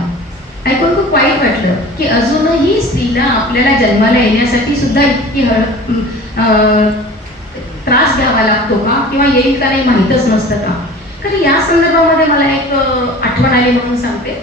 ऐकून खूप वाईट वाटलं की अजूनही स्त्रीला आपल्याला जन्माला येण्यासाठी सुद्धा इतकी त्रास घ्यावा लागतो का, किंवा येईल का नाही माहीतच नसतं का. तर या संदर्भामध्ये मला एक आठवण आली म्हणून सांगते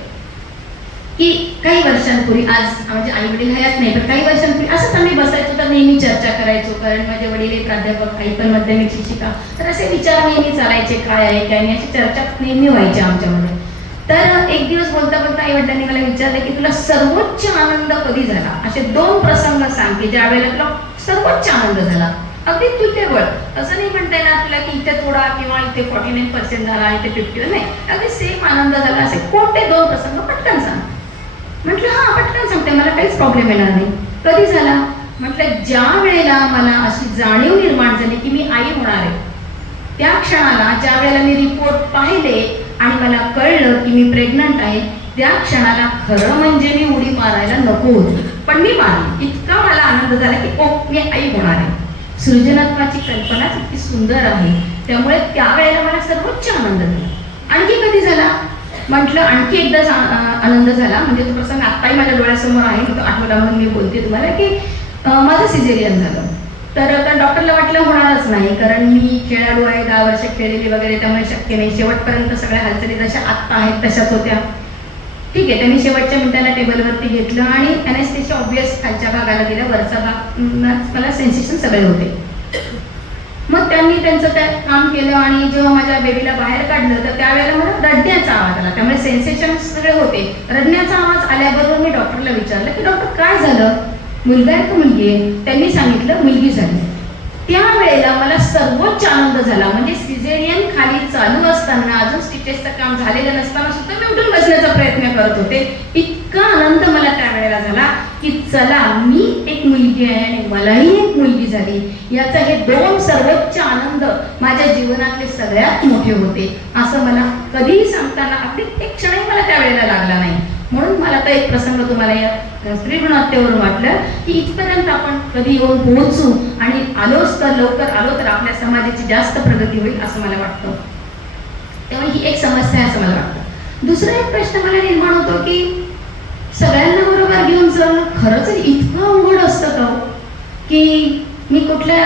की काही वर्षांपूर्वी, आज म्हणजे आई वडील हयात नाही पण काही वर्षांपूर्वी असंच आम्ही बसायचो तर नेहमी चर्चा करायचो, कारण माझे वडील प्राध्यापक, आई पण माध्यमिक शिक्षिका, तर असे विचार नेहमी चालायचे काय आहे काय नाही, अशी चर्चा नेहमी व्हायची आमच्यामध्ये. तर एक दिवस बोलता बोलता आई वडिलांनी मला विचारलं की तुला सर्वोच्च आनंद कधी झाला, असे 2 प्रसंग सांग की ज्या वेळेला तुला सर्वोच्च आनंद झाला. अगदी तुल्यबळ, असं नाही म्हणता येणार तुला की इथे थोडा किंवा इथे 49% झाला, इथे 50, नाही, अगदी सेम आनंद झाला. असे कोणते 2 प्रसंग पटकन सांग. म्हटलं हा पटकन सांगते, मला काहीच प्रॉब्लेम येणार नाही. कधी झाला. म्हटलं ज्या वेळेला मला अशी जाणीव निर्माण झाली की मी आई होणार आहे, त्या क्षणाला ज्या वेळेला मी रिपोर्ट पाहिले आणि मला कळलं की मी प्रेग्नंट आहे, त्या क्षणाला खरं म्हणजे मी उडी मारायला नको होती पण मी मारली. इतका मला आनंद झाला की ओ मी आई होणार आहे. सृजनात्मकाची कल्पना इतकी सुंदर आहे, त्यामुळे त्यावेळेला मला सर्वोच्च आनंद झाला. आणखी कधी झाला. म्हटलं आणखी एकदा आनंद झाला, म्हणजे तो प्रसंग आत्ताही माझ्या डोळ्यासमोर आहे, तो आठवला म्हणून मी बोलते तुम्हाला की माझं सिझेरियन झालं. तर डॉक्टरला वाटलं होणारच नाही, कारण मी खेळाडू आहे, 10 वर्ष खेळलेली वगैरे, त्यामुळे शक्य नाही. शेवटपर्यंत सगळ्या हालचाली जशा आत्ता आहेत तशाच होत्या. ठीक आहे, त्यांनी शेवटच्या मिनिटाला टेबलवरती घेतलं आणि ॲनेस्थेशिया ऑब्वियस खालच्या भागाला दिला, वरचा भाग मला सेन्सेशन सगळे होते. मग त्यांनी त्यांचं त्या काम केलं आणि जेव्हा माझ्या बेबीला बाहेर काढलं तर त्यावेळेला मला रडण्याचा आवाज आला, त्यामुळे सेन्सेशन सगळे होते. रडण्याचा आवाज आल्याबरोबर मी डॉक्टरला विचारलं की डॉक्टर काय झालं, मुलगा आहे का मुलगी आहे. त्यांनी सांगितलं मुलगी झाली. त्यावेळेला मला सर्वोच्च आनंद झाला, म्हणजे सिझेरियन खाली चालू असताना, अजून स्टिचेसचं काम झालेलं नसताना सुद्धा मी उठून बसण्याचा प्रयत्न करत होते. इतका आनंद मला त्यावेळेला झाला की चला मी एक मुलगी आहे आणि मलाही एक मुलगी झाली. याचा हे 2 सर्वोच्च आनंद माझ्या जीवनातले सगळ्यात मोठे होते, असं मला कधीही सांगताना अगदी एक क्षणही मला त्यावेळेला लागला नाही. म्हणून मला तर एक प्रसंग तुम्हाला या स्त्री भ्रूण हत्येवरून वाटलं की इथपर्यंत आपण कधी येऊन पोहोचू आणि आलोच तर लवकर आलो तर आपल्या समाजाची जास्त प्रगती होईल असं मला वाटतं. तेव्हा ही एक समस्या आहे असं मला वाटतं. दुसरा एक प्रश्न मला निर्माण होतो की सगळ्यांना बरोबर घेऊन जाणं खरंच इतकं अवघड असतं का हो? की मी कुठल्या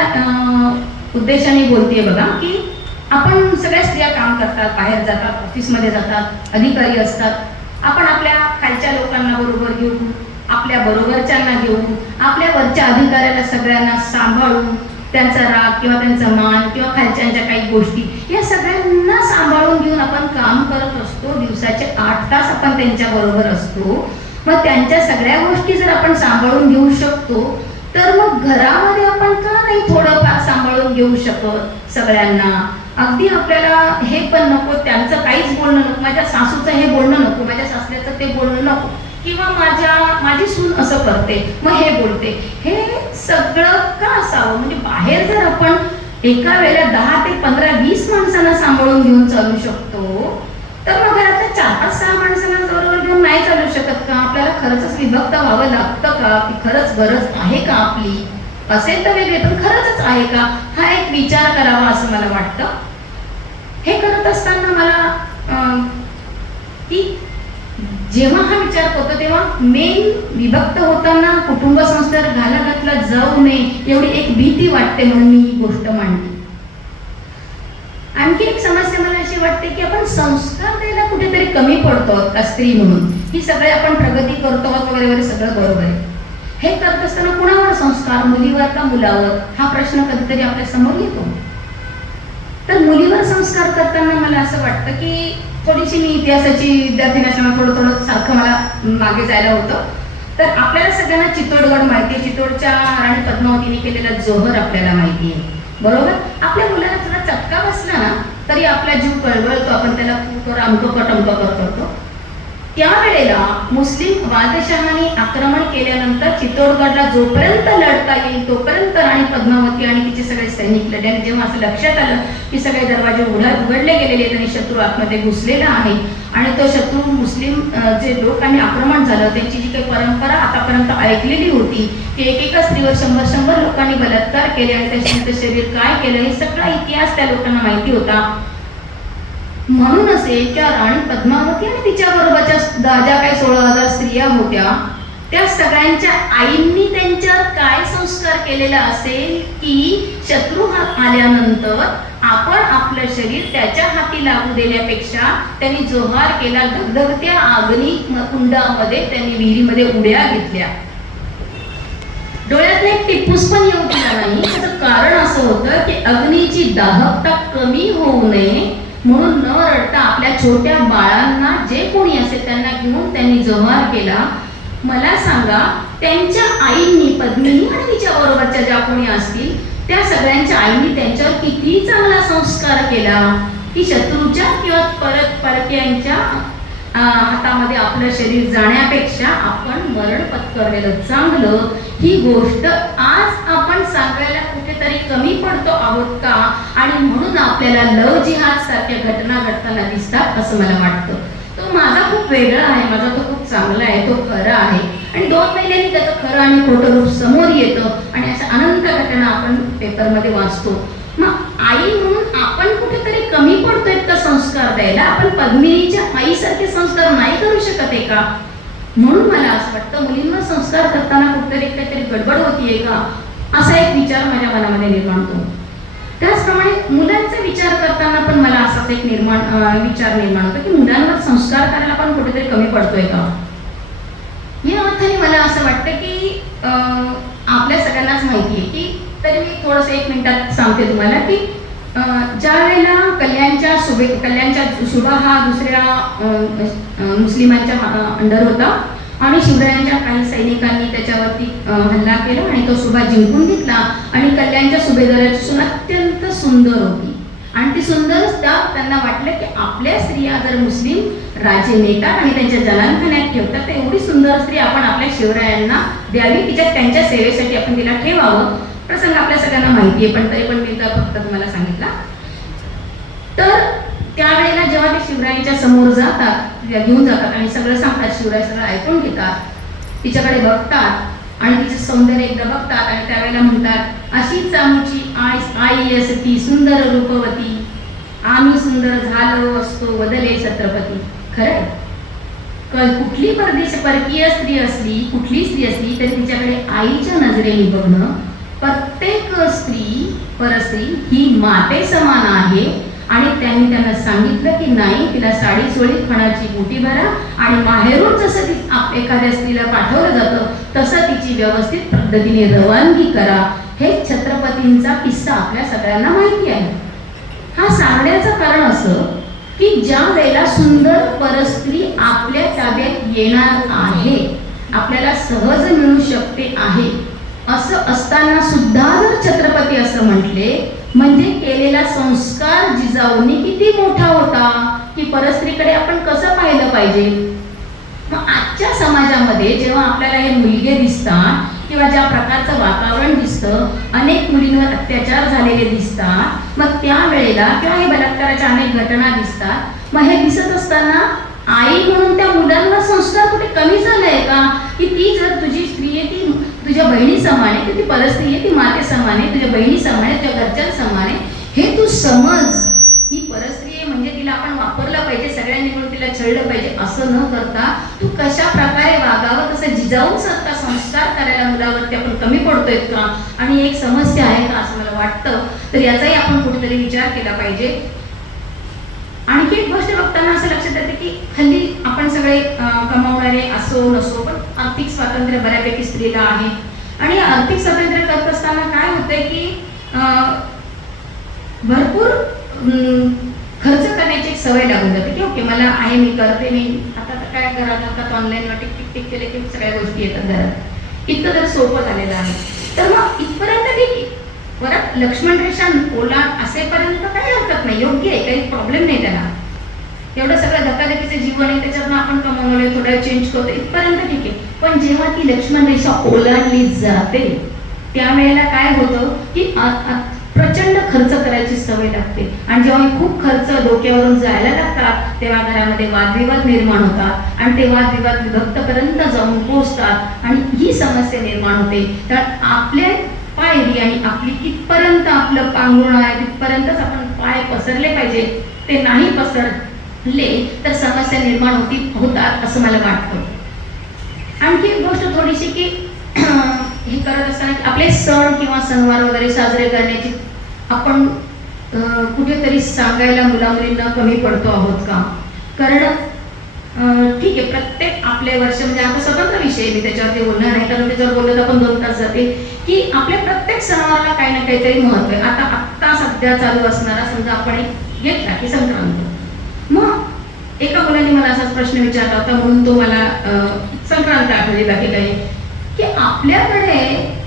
उद्देशाने बोलतेय बघा की आपण सगळ्या स्त्रिया काम करतात, बाहेर जातात, ऑफिसमध्ये जातात, अधिकारी असतात. आपण आपल्या खालच्या लोकांना बरोबर घेऊन, आपल्या बरोबरच्यांना घेऊन, आपल्या वरच्या अधिकाऱ्याला सगळ्यांना सांभाळून त्यांचा राग किंवा त्यांचा मान किंवा खालच्यांच्या काही गोष्टी या सगळ्यांना सांभाळून घेऊन आपण काम करत असतो. दिवसाचे 8 तास आपण त्यांच्या बरोबर असतो. मग त्यांच्या सगळ्या गोष्टी जर आपण सांभाळून घेऊ शकतो तर मग घरामध्ये आपण का नाही थोडंफार सांभाळून घेऊ शकत सगळ्यांना? अगदी आपल्याला हे पण नको, त्यांचं काहीच बोलणं नको, माझ्या सासूचं हे बोलणं नको, माझ्या सासऱ्याचं ते बोलणं नको, किंवा माझी सून असं करते मग हे बोलते, हे सगळं का असावं? म्हणजे बाहेर जर आपण एका वेळेला 10 ते 15, 20 माणसांना सांभाळून घेऊन चालू शकतो तर मग घरातल्या 4-5-6 माणसांना बरोबर घेऊन नाही चालू शकत का? आपल्याला खरंच विभक्त व्हावं लागतं का? की खरंच गरज आहे का आपली? असेल तर वेगळे, पण खरंच आहे का? हा एक विचार करावा असं मला वाटतं. हे करत असताना मला की जेव्हा हा विचार करतो तेव्हा मेन विभक्त होताना कुटुंब संस्कार घाला जाऊ नये एवढी एक भीती वाटते म्हणून मी ही गोष्ट मांडली. आणखी एक समस्या मला अशी वाटते की आपण संस्कार द्यायला कुठेतरी कमी पडतो का स्त्री म्हणून. ही सगळे आपण प्रगती करतो वगैरे वगैरे सगळं बरोबर आहे. हे करत असताना कुणावर संस्कार, मुलीवर का मुलावर, हा प्रश्न कधीतरी आपल्या समोर येतो. तर मुलीवर संस्कार करताना मला असं वाटतं की थोडीशी मी इतिहासाची विद्यार्थी असल्यामुळे थोडं सारखं मला मागे जायला होतं. तर आपल्याला सगळ्यांना चित्तोडगड माहिती आहे. चित्तोडच्या राणी पद्मावतीने केलेला जोहर आपल्याला माहिती आहे, बरोबर. आपल्या मुलाला थोडा चटका बसला ना तरी आपला जीव कळवळतो, आपण त्याला अमकं करतो. त्यावेळेला मुस्लिम बादशहाने आक्रमण केल्यानंतर चित्तोडगडला जोपर्यंत लढता येईल तोपर्यंत राणी पद्मावती आणि तिचे सगळे सैनिक लढले. आणि जेव्हा असं लक्षात आलं की सगळे दरवाजे उघडले गेलेले आहेत आणि शत्रू आतमध्ये घुसलेला आहे आणि तो शत्रू मुस्लिम जे लोकांनी आक्रमण झालं त्यांची जी काही परंपरा आतापर्यंत ऐकलेली होती की एकेका स्त्रीवर 100 लोकांनी बलात्कार केले आणि त्याच्यानंतर शरीर काय केलं हे सगळा इतिहास त्या लोकांना माहिती होता. म्हणून असेल त्या राणी पद्मावती आणि तिच्या बरोबरच्या ज्या काही 16,000 स्त्रिया होत्या त्या सगळ्यांच्या आईंनी त्यांच्यावर काय संस्कार केलेला असेल की शत्रू हात आल्यानंतर आपण आपलं शरीर त्याच्या हाती लागू देण्यापेक्षा त्यांनी जोहार केला. धगधगत्या अग्नी कुंडामध्ये त्यांनी विहिरीमध्ये उड्या घेतल्या. डोळ्यातले एक टिपूस पण येऊ दिला नाही. त्याचं कारण असं होतं की अग्नीची दाहकता कमी होऊ नये म्हणून न रडता आपल्या छोट्या बाळांना जे कोणी असेल त्यांना घेऊन त्यांनी जोहार केला. मला सांगा त्यांच्या आईंनी, पद्मिनी आणि तिच्या बरोबरच्या ज्या कोणी असतील त्या सगळ्यांच्या आईंनी त्यांच्यावर किती चांगला संस्कार केला की शत्रूच्या किंवा परक्यांच्या हातामध्ये आपलं शरीर जाण्यापेक्षा आपण मरण पत्करलेलं चांगलं. ही गोष्ट आज आपण सांगायला कुठेतरी कमी पडतो आहोत का? आणि म्हणून आपल्याला लव जिहाद सारख्या घटना घडताना दिसतात असं मला वाटतं. तो माझा खूप वेगळा आहे, माझा तो खूप चांगला आहे, तो खरा आहे आणि 2 महिन्यांनी त्याचं खरं आणि खोटं रूप समोर येतं आणि अशा अनंत घटना आपण पेपरमध्ये वाचतो. मग आई म्हणून आपण कुठेतरी कमी पडतोय का संस्कार द्यायला? आपण पद्मिनीच्या आईसारखे संस्कार नाही करू शकत आहे का? म्हणून मला असं वाटतं मुलींवर संस्कार करताना कुठेतरी काहीतरी गडबड होतीये का असा एक विचार माझ्या मनामध्ये निर्माण होतो. त्याचप्रमाणे मुलांचा विचार करताना पण मला असाच एक विचार निर्माण होतो की मुलांवर संस्कार करायला पण कुठेतरी कमी पडतोय का? या अर्थाने मला असं वाटतं की आपल्या सगळ्यांनाच माहिती आहे की तरी मी थोडंसं 1 मिनिटात सांगते तुम्हाला की ज्या वेळेला कल्याणच्या शुभा हा दुसऱ्या मुस्लिमांच्या अंडर होता आणि शिवरायांच्या काही सैनिकांनी त्याच्यावरती हल्ला केला आणि तो सुभा जिंकून घेतला आणि कल्याणच्या सुभेदाराची सून अत्यंत सुंदर होती आणि ती सुंदर त्यांना वाटलं की आपल्या स्त्रिया जर मुस्लिम राजे नेतात आणि त्यांच्या जनानखान्यात ठेवतात तर एवढी सुंदर स्त्री आपण आपल्या शिवरायांना द्यावी, त्यांच्या सेवेसाठी आपण तिला ठेवावं. प्रसंग आपल्या सगळ्यांना माहिती आहे पण तरी पण मी फक्त तुम्हाला सांगितला. तर त्यावेळेला जेव्हा ते शिवरायांच्या समोर जातात तिला घेऊन जातात आणि सगळं सांगतात, शिवराय सगळं ऐकून घेतात, तिच्याकडे बघतात आणि तिचं सौंदर्य एकदा बघतात आणि त्यावेळेला म्हणतात, अशीच आमची आई असती सुंदर रूपवती, आम्ही सुंदर झालो असतो वदले छत्रपती. खरंय, कुठली परकीय स्त्री असली, कुठली स्त्री असली तरी तिच्याकडे आईच्या नजरेने बघणं. प्रत्येक स्त्री, परस्त्री ही माते समान आहे आणि त्यांनी त्यांना सांगितलं की नाही, तिला साडी चोळी खणाची बोटी भरा आणि माहेरून जसं ती एखाद्या स्त्रीला पाठवलं जातं तसं तिची व्यवस्थित पद्धतीने रवानगी करा. हे छत्रपतींचा किस्सा आपल्या सगळ्यांना माहिती आहे. हा सांगण्याचं कारण असं की ज्या वेळेला सुंदर परस्त्री आपल्या ताब्यात येणार आहे, आपल्याला सहज मिळू शकते आहे, असं असताना सुद्धा जर छत्रपती असं म्हटले म्हणजे केलेला संस्कार जिजाऊनी किती मोठा होता की परस्त्रीकडे आपण कसं पाहिलं पाहिजे. मग आजच्या समाजामध्ये जेव्हा आपल्याला हे मुलगे दिसतात किंवा ज्या प्रकारचं वातावरण दिसतं, अनेक मुलींवर अत्याचार झालेले दिसतात, मग त्यावेळेला किंवा हे बलात्काराच्या अनेक घटना दिसतात, मग हे दिसत असताना आई म्हणून त्या मुलांना संस्कार कुठे कमी झालाय का की ती जर तुझी स्त्री आहे ती तुझ्या बहिणी समान आहे, ती परस्त्री आहे ती माते समान आहे, तुझ्या बहिणी समान आहे, तुझ्या घरच्या समान आहे, हे तू समज. ही परस्त्री आहे म्हणजे तिला आपण वापरलं पाहिजे, सगळ्यांनी म्हणून तिला छळलं पाहिजे असं न करता तू कशा प्रकारे वागावं, तसं जिजाऊन सारखा संस्कार करायला मुलावरती आपण कमी पडतोय का आणि एक समस्या आहे का असं मला वाटतं. तर याचाही आपण कुठेतरी विचार केला पाहिजे. आणखी एक गोष्ट बघताना असं लक्षात येते की हल्ली आपण सगळे कमावणारे असो नसो पण आर्थिक स्वातंत्र्य बऱ्यापैकी स्त्रीला आहे आणि आर्थिक स्वातंत्र्य करत असताना काय होतंय की भरपूर खर्च करण्याची एक सवय लागून जाते की ओके मला आहे, मी करते, मी आता काय घरात ऑनलाईन टिक टिक टिक केले की सगळ्या गोष्टी येतात घरात, इतकं जर सोपं झालेलं आहे. तर मग इथपर्यंत ठीक आहे, परत लक्ष्मण रेषा ओलांड असेपर्यंत काही हरकत नाही, योग्य आहे, काही प्रॉब्लेम नाही त्याला. एवढं सगळं धकाधकीचं जीवन आहे त्याच्यातून आपण कमावलं थोडं चेंज करतो इथपर्यंत ठीक आहे. पण जेव्हा ती लक्ष्मण रेषा ओलांडली जाते त्यावेळेला काय होतं की प्रचंड खर्च करायची सवय लागते आणि जेव्हा खूप खर्च डोक्यावरून जायला लागतात तेव्हा घरामध्ये वादविवाद निर्माण होतात आणि ते वादविवाद विभक्तपर्यंत जाऊन पोहोचतात आणि ही समस्या निर्माण होते. तर आपले पायरी आणि आपली कितपर्यंत आपलं पांघरुण आहे तिथपर्यंतच आपण पाय पसरले पाहिजे, ते नाही पसरले तर समस्या निर्माण होतात असं मला वाटतं. आणखी एक गोष्ट थोडीशी की हे करत असताना आपले सण किंवा सणवार वगैरे साजरे करण्याची आपण कुठेतरी सांगायला मुलामुलींना कमी पडतो आहोत का. कारण ठीक आहे, प्रत्येक आपले वर्ष म्हणजे आता स्वतंत्र विषय मी त्याच्यावरती बोलणार नाही कारण त्याच्यावर बोललं तर आपण 2 तास जाते की आपल्या प्रत्येक सणाला काही ना काहीतरी महत्व आहे. आता सध्या चालू असणारा समजा आपण एक घेतला की संक्रांत, मग एका मुलाने मला असाच प्रश्न विचारला होता म्हणून तो मला संक्रांत आठवली, बाकी काही की आपल्याकडे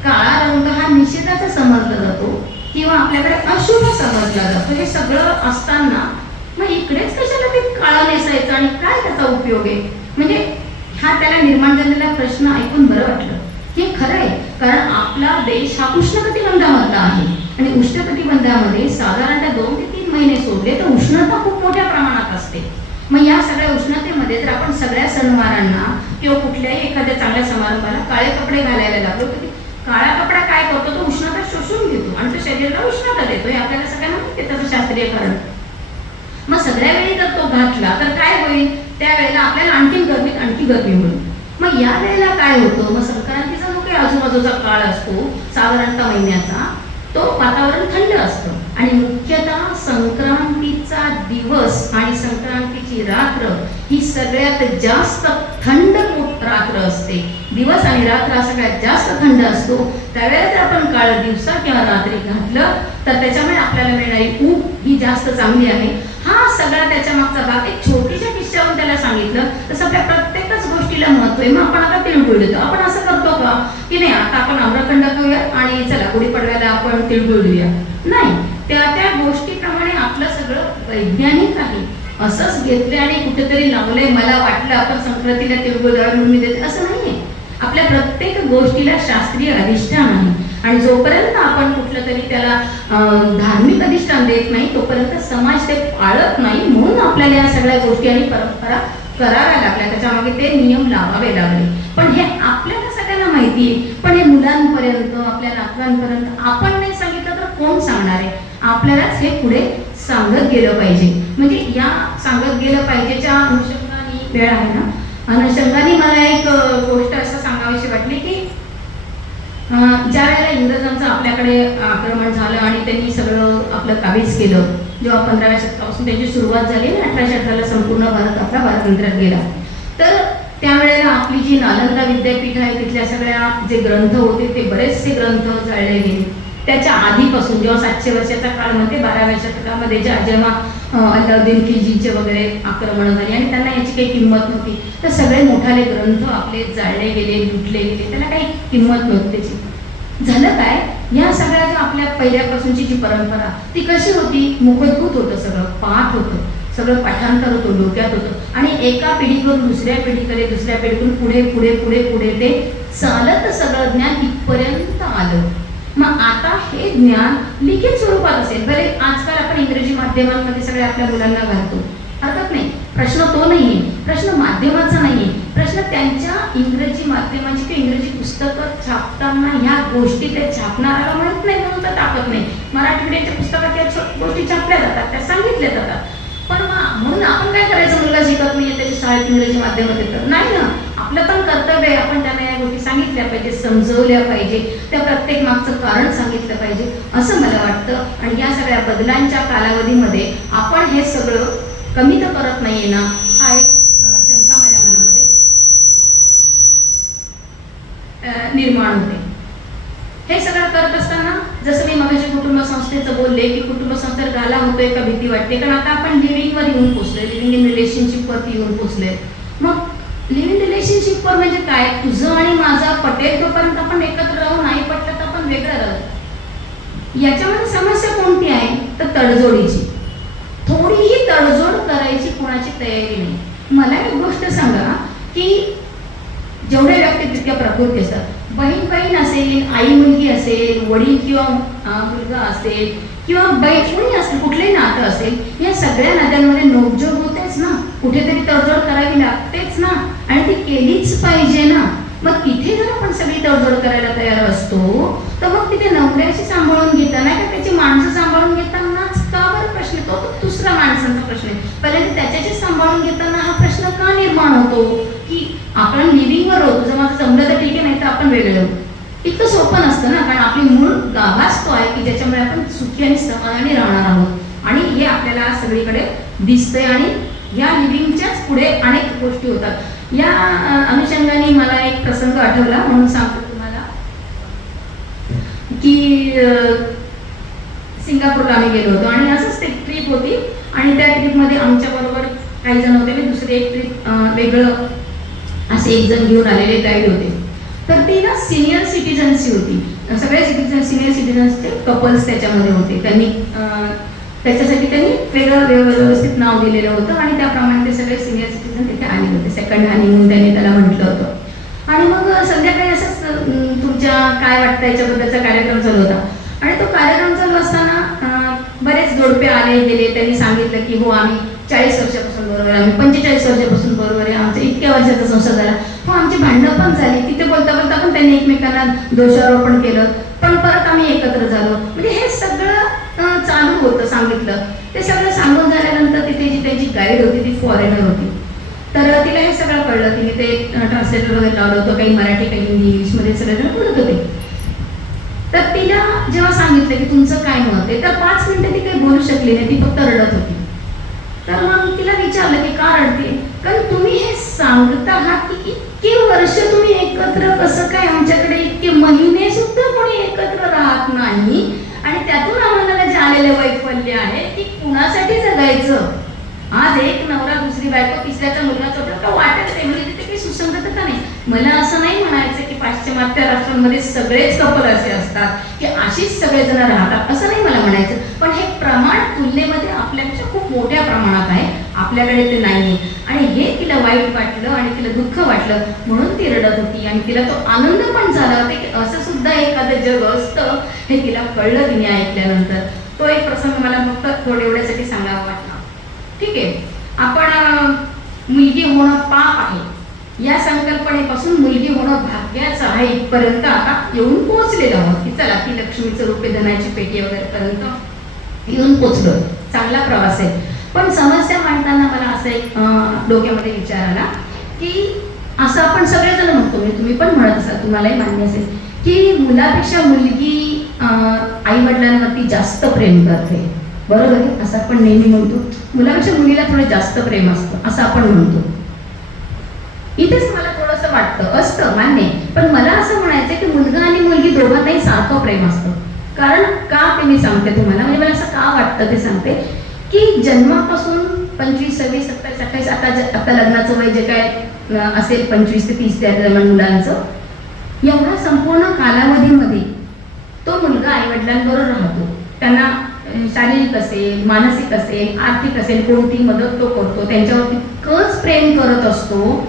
काळा रंग हा निषेधाचा समजला जातो किंवा आपल्याकडे अशुभ समजला जातो. हे सगळं असताना मग इकडेच कशाला ते काळा नेसायचं आणि काय त्याचा उपयोग आहे. म्हणजे हा त्याला निर्माण झालेला प्रश्न ऐकून बरं वाटलं. हे खरं आहे कारण आपला देश हा उष्णकटिबंधामधला आहे आणि उष्णकटिबंधामध्ये साधारणतः 2 ते 3 महिने सोडले तर उष्णता खूप मोठ्या प्रमाणात असते. मग या सगळ्या उष्णतेमध्ये जर आपण सगळ्या सणवारांना किंवा कुठल्याही एखाद्या चांगल्या समारंभाला काळे कपडे घालायला लागलो तर काळा कपडा काय करतो, तो उष्णता शोषून घेतो आणि तो शरीराला उष्णता देतो. हे आपल्याला सगळ्यांना माहिती आहे त्याचं शास्त्रीय कारण. मग सगळ्या वेळी जर तो घातला तर काय होईल, त्यावेळेला आपल्याला आणखी गरमी होईल. मग या वेळेला काय होतं, मग संक्रांतीचा जो काही आजूबाजूचा काळ असतो साधारणतः महिन्याचा, तो वातावरण थंड असतं आणि मुख्यतः संक्रांतीचा दिवस आणि संक्रांतीची रात्र ही सगळ्यात जास्त थंड रात्र असते. दिवस आणि रात्र हा सगळ्यात जास्त थंड असतो. त्यावेळेला जर आपण काळ दिवसा किंवा रात्री घातलं तर त्याच्यामुळे आपल्याला मिळणारी ऊब ही जास्त चांगली आहे. हा सगळा त्याच्या मागचा भाग एक छोटीशा किस्स्यावरून त्याला सांगितलं. तसं आपल्या प्रत्येकच गोष्टीला महत्व आहे. मग आपण आता तिळगुळ देतो, आपण असं करतो का की नाही आता आपण आम्रखंड खाऊया आणि चला गुढीपाडव्याला आपण तिळगुळ देऊया, नाही. त्या गोष्टीप्रमाणे आपलं सगळं वैज्ञानिक आहे. असंच घेतले आणि कुठेतरी लावलंय मला वाटलं आपण संक्रांतीला तिळगुळ द्यावं म्हणून मी देते असं नाहीये. आपल्या प्रत्येक गोष्टीला शास्त्रीय अधिष्ठान आहे आणि जोपर्यंत आपण कुठलं तरी त्याला धार्मिक अधिष्ठान देत नाही तोपर्यंत समाज ते पाळत नाही. म्हणून आपल्याला या सगळ्या गोष्टी आणि परंपरा करायला लागल्या, त्याच्यामागे ते नियम लावावे लागले. पण हे आपल्याला सगळ्यांना माहिती आहे, पण हे मुलांपर्यंत, आपल्या नातवांपर्यंत आपण नाही सांगितलं तर कोण सांगणार आहे? आपल्यालाच हे पुढे सांगत गेलं पाहिजे. म्हणजे या सांगत गेलं पाहिजेच्या अनुषंगाने, वेळ आहे ना, अनुषंगाने मला एक गोष्ट असं सांगावीशी वाटली की ज्या वेळेला इंग्रजांचं आपल्याकडे आक्रमण झालं आणि त्यांनी सगळं आपलं काबीज केलं, जेव्हा 15व्या शतकापासून त्याची सुरुवात झाली आणि 1800 संपूर्ण भारत आपला पारतंत्र्यात गेला, तर त्यावेळेला आपली जी नालंदा विद्यापीठ आहे तिथल्या सगळ्या जे ग्रंथ होते ते बरेचसे ग्रंथ जाळले गेले. त्याच्या आधीपासून जेव्हा 700 वर्षाचा काळ म्हणते, 12व्या शतकामध्ये जेव्हा अल्लाउद्दीन खिलजीचे वगैरे आक्रमण झाली आणि त्यांना याची काही किंमत नव्हती, तर सगळे मोठाले ग्रंथ आपले जाळले गेले, लुटले गेले, त्याला काही किंमत नव्हती त्याची. झालं काय, या सगळ्या ज्या आपल्या पहिल्यापासूनची जी परंपरा ती कशी होती, मुखद्भूत होतं, सगळं पाठ होतं, सगळं पाठांतर होतं, डोक्यात होतं आणि एका पिढीकडून दुसऱ्या पिढीकडे, दुसऱ्या पिढीकडून पुढे पुढे पुढे पुढे ते चालत सगळं ज्ञान इथपर्यंत आलं. मग आता हे ज्ञान लिखित स्वरूपात असेल, बरे आजकाल आपण इंग्रजी माध्यमांमध्ये सगळे आपल्या मुलांना घालतो, हरकत नाही, प्रश्न तो नाहीये, प्रश्न माध्यमाचा नाहीये, प्रश्न त्यांच्या इंग्रजी माध्यमाची किंवा इंग्रजी पुस्तकं छापताना ह्या गोष्टी ते छापणाऱ्याला माहीत नाही म्हणून तर टाकत नाही. मराठी मीडियमच्या पुस्तकात त्या गोष्टी छापल्या जातात, त्या सांगितल्या जातात, पण म्हणून आपण काय करायचं, मुलगा शिकत नाही त्याची शाळेत इंग्रजी माध्यमात येतं नाही ना. आपलं पण कर्तव्य आहे, आपण त्यांना या गोष्टी सांगितल्या पाहिजे, समजवल्या पाहिजे, त्या प्रत्येक मागचं कारण सांगितलं पाहिजे असं मला वाटतं. आणि या सगळ्या बदलांच्या कालावधीमध्ये आपण हे सगळं कमी तर करत नाहीये ना, हा एक शंका माझ्या मनामध्ये निर्माण होते. हे सगळं करत असताना जसं मी मगाशी कुटुंब संस्थेचं बोलले की कुटुंब संस्थेवर गाला होतोय का भीती वाटते, कारण आता आपण लिव्हिंगवर येऊन पोचलोय, लिव्हिंग इन रिलेशनशिपवरती येऊन पोचलोय. मग लिव्हिंग रिलेशनशिपवर म्हणजे काय, तुझं आणि माझा पटेल तोपर्यंत आपण एकत्र राहू, नाही पटलं तर आपण वेगळं राहू. याच्यामध्ये समस्या कोणती आहे तर तडजोडीची. थोडीही तडजोड करायची कोणाची तयारी नाही. मला एक गोष्ट सांगा की जेवढ्या व्यक्ती तितक्या प्रकृती असतात, बहीण बहीण असेल, आई मुलगी असेल, वडील किंवा मुलगा असेल किंवा बहीण कोणी असेल, कुठलंही नातं असेल, या सगळ्या नात्यांमध्ये नोकझोक होतेच ना, कुठेतरी तडजोड करावी लागतेच ना, आणि ती केलीच पाहिजे ना. मग तिथे जर आपण सगळी तडजोड करायला तयार असतो तर मग तिथे नवऱ्याशी सांभाळून घेताना का त्याची माणसं सांभाळून घेतानाच का बरं प्रश्न येतो, तो दुसऱ्या माणसांचा प्रश्न आहे. पहिल्यांदा त्याच्याशी सांभाळून घेताना हा प्रश्न का निर्माण होतो की आपण लिव्हिंगवर होतो, जर माझं जमलं तर ठीक आहे, नाही तर आपण वेगळे होतो. इतकं सोपं नसतं ना, कारण आपली मूळ गाभाच तो आहे की ज्याच्यामुळे आपण सुखी आणि समाधानी राहणार आहोत. आणि हे आपल्याला सगळीकडे दिसतंय आणि या लिव्हिंगच्याच पुढे अनेक गोष्टी होतात. या अनुषंगाने मला एक प्रसंग आठवला म्हणून सांगतो तुम्हाला की सिंगापूरला आम्ही गेलो होतो आणि असंच एक ट्रिप होती आणि त्या ट्रिपमध्ये आमच्याबरोबर काही जण होते आणि दुसरे एक ट्रिप वेगळं असे एक जण घेऊन आलेले गाईड होते. तर ती ना सिनियर सिटीजन्सची होती, सगळे सिनियर सिटीजन्सचे कपल्स त्याच्यामध्ये होते. त्याच्यासाठी त्यांनी वेगळं व्यवस्थित नाव दिलेलं होतं आणि त्याप्रमाणे ते सगळे सिनियर सिटीजन तिथे आले होते. सेकंड हनीमून त्यांनी त्याला म्हटलं होतं. आणि मग संध्याकाळी असंच तुमच्या काय वाटतं याच्याबद्दलचा कार्यक्रम चालू होता आणि तो कार्यक्रम चालू असताना बरेच जोडपे आले गेले. त्यांनी सांगितलं की हो आम्ही 40 वर्षापासून बरोबर आहे, आम्ही 45 वर्षापासून बरोबर आहे, आमचा इतक्या वर्षाचा संसार झाला. हो आमची भांडणं पण झाली, तिथे बोलता बोलता पण त्यांनी एकमेकांना दोषारोपण केलं, पण परत आम्ही एकत्र झालो. म्हणजे हे सगळं चालू होतं, सांगितलं. ते सगळं सांगून झाल्यानंतर तिथे जी त्यांची गाईड होती ती फॉरेनर होती. तर तिला हे सगळं कळलं, तिने ते ट्रान्सलेटर वगैरे लावलं होतं, काही मराठी काही हिंदी इंग्लिशमध्ये सगळेजण बोलत होते. तर तिला जेव्हा सांगितलं की तुमचं काय मत आहे, तर 5 मिनिटं ती काही बोलू शकली नाही, ती फक्त रडत होती. तर मग तिला विचारलं की का रडते, कारण तुम्ही हे सांगत आहात की इतके वर्ष तुम्ही एकत्र कसं काय, आमच्याकडे इतके महिने सुद्धा कोणी एकत्र राहत नाही आणि त्यातून आम्हाला जे आलेले वैफल्य आहे की कुणासाठी जगायचं. आज एक नवरा दुसरी बायको तिसऱ्याचा मुलगा चौथा का वाटत नाही, म्हणजे तिथे काही सुसंगतता नाही. मला असं नाही म्हणायचं की पाश्चिमात्य राष्ट्रांमध्ये सगळेच कपल असे असतात की अशीच सगळेजण राहतात, असं नाही मला म्हणायचं. पण हे प्रमाण तुलनेमध्ये आपल्यापेक्षा खूप मोठ्या प्रमाणात आहे, आपल्याकडे ते नाहीये. आणि हे तिला वाईट वाटलं आणि तिला दुःख वाटलं म्हणून ती रडत होती आणि तिला तो आनंद पण झाला होता की असं सुद्धा एखादं जग असतं, हे तिला कळलं तिने ऐकल्यानंतर. तो एक प्रसंग मला फक्त थोडे एवढ्यासाठी सांगावा वाटला. ठीक आहे, आपण मुलगी होणं पाप आहे या संकल्पनेपासून मुलगी होणं भाग्याचं आहे इथपर्यंत आता येऊन पोहोचलेलो आहोत की चला ती लक्ष्मीचं रूपे धनाची पेटी वगैरे पर्यंत येऊन पोचलो. चांगला प्रवास आहे. पण समस्या मांडताना मला असं एक डोक्यामध्ये विचार आला की असं आपण सगळेजण म्हणतो, म्हणजे तुम्ही पण म्हणत असाल, तुम्हालाही मान्य असेल की मुलापेक्षा मुलगी आई वडिलांवरती जास्त प्रेम करते. बरोबर आहे, असं आपण नेहमी म्हणतो. मुलापेक्षा मुलीला थोडं जास्त प्रेम असतं असं आपण म्हणतो. इथेच मला थोडंसं वाटतं, असतं मान्य, पण मला असं म्हणायचं की मुलगा आणि मुलगी दोघांनाही सारखं प्रेम असतं. कारण का ते मी सांगते तुम्हाला, म्हणजे मला असं का वाटतं ते सांगते की जन्मापासून 25, 26, 27, 28 आता लग्नाचं वय जे काय असेल 25 ते 30 त्या दरम्यान मुलांचं, एवढा संपूर्ण कालावधीमध्ये तो मुलगा आईवडिलांबरोबर राहतो. त्यांना शारीरिक असेल, मानसिक असेल, आर्थिक असेल, कोणती मदत तो करतो, त्यांच्यावरती तितकंच प्रेम करत असतो.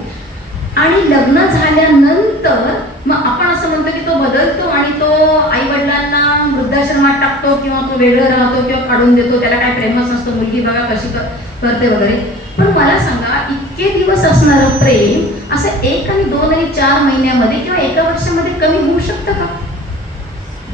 आणि लग्न झाल्यानंतर मग आपण असं म्हणतो की तो बदलतो आणि तो आईवडिलांना वृद्धाश्रमात टाकतो किंवा तो वेगळं राहतो किंवा काढून देतो, त्याला काय प्रेमच नसतं, मुलगी बघा कशी करते वगैरे. पण मला सांगा, इतके दिवस असणारं प्रेम असं 1 आणि 2 आणि 4 महिन्यामध्ये किंवा 1 वर्षामध्ये कमी होऊ शकतं का?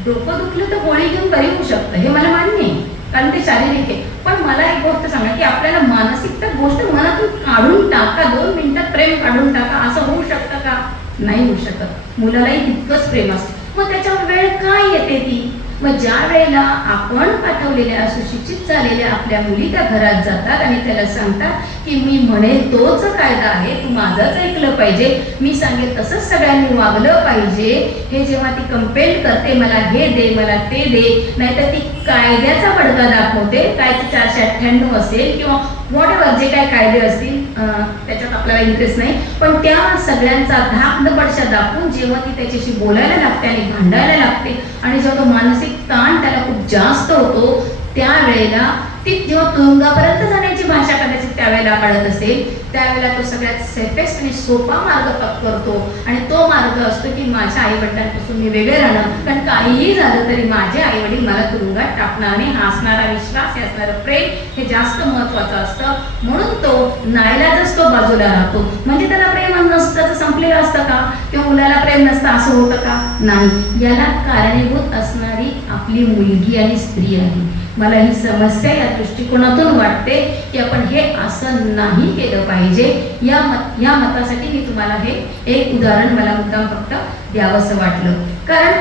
डोकं दुखलं तर गोळी घेऊन बरी होऊ शकतं, हे मला मान्य आहे, कारण ते शारीरिक आहे. पण मला एक गोष्ट सांगा की आपल्याला मानसिक तर गोष्ट मनातून काढून टाका, 2 मिनिटात प्रेम काढून टाका, असं होऊ शकतं का? नाही होऊ शकत. मुलालाही तितकंच प्रेम असतं. मग त्याच्यावर वेळ काय येते ती? मग ज्या वेळेला आपण पाठवलेल्या सुशिक्षित झालेल्या आपल्या मुली त्या घरात जातात आणि त्याला सांगतात की मी म्हणेल तोच कायदा आहे, तू माझंच ऐकलं पाहिजे, मी सांगेल तसंच सगळ्यांनी वागलं पाहिजे, हे जेव्हा ती कंपेल करते, मला हे दे, मला ते दे, नाहीतर ती कायद्याचा बडगा दाखवते, काय ते 498 असेल किंवा व्हॉटएव्हर जे काय कायदे असतील, त्याच्यात आपल्याला इंटरेस्ट नाही, पण त्या सगळ्यांचा धाकदपटशा दाखवून जेव्हा ती त्याच्याशी बोलायला लागते आणि भांडायला लागते आणि जेव्हा तो मानसिक ताण त्याला खूप जास्त होतो, त्यावेळेला ती जेव्हा तुरुंगापर्यंत जाण्याची भाषा कदाचित त्यावेळेला काढत असेल, त्यावेळेला तो सगळ्यात सेफेस्ट आणि सोपा मार्ग पत्करतो आणि तो मार्ग असतो की माझ्या आईवडिलांपासून मी वेगळे राहणं, कारण काहीही झालं तरी माझे आईवडील मला तुरुंगात टाकणार नाही, हा असणारा विश्वास, हे असणारं प्रेम हे जास्त महत्वाचं असतं. म्हणून तो नाईलाजच तो बाजूला राहतो. म्हणजे त्याला प्रेम नसतं तर संपलेलं असतं का? किंवा मुलाला प्रेम नसतं असं होतं का? नाही. याला कारणीभूत असणारी आपली मुलगी आणि स्त्री आहे. मला ही समस्या या दृष्टिकोनातून वाटते की आपण हे असं नाही केलं पाहिजे. या मतासाठी मी तुम्हाला हे एक उदाहरण मला मुद्दाम फक्त द्यावंसं वाटलं. कारण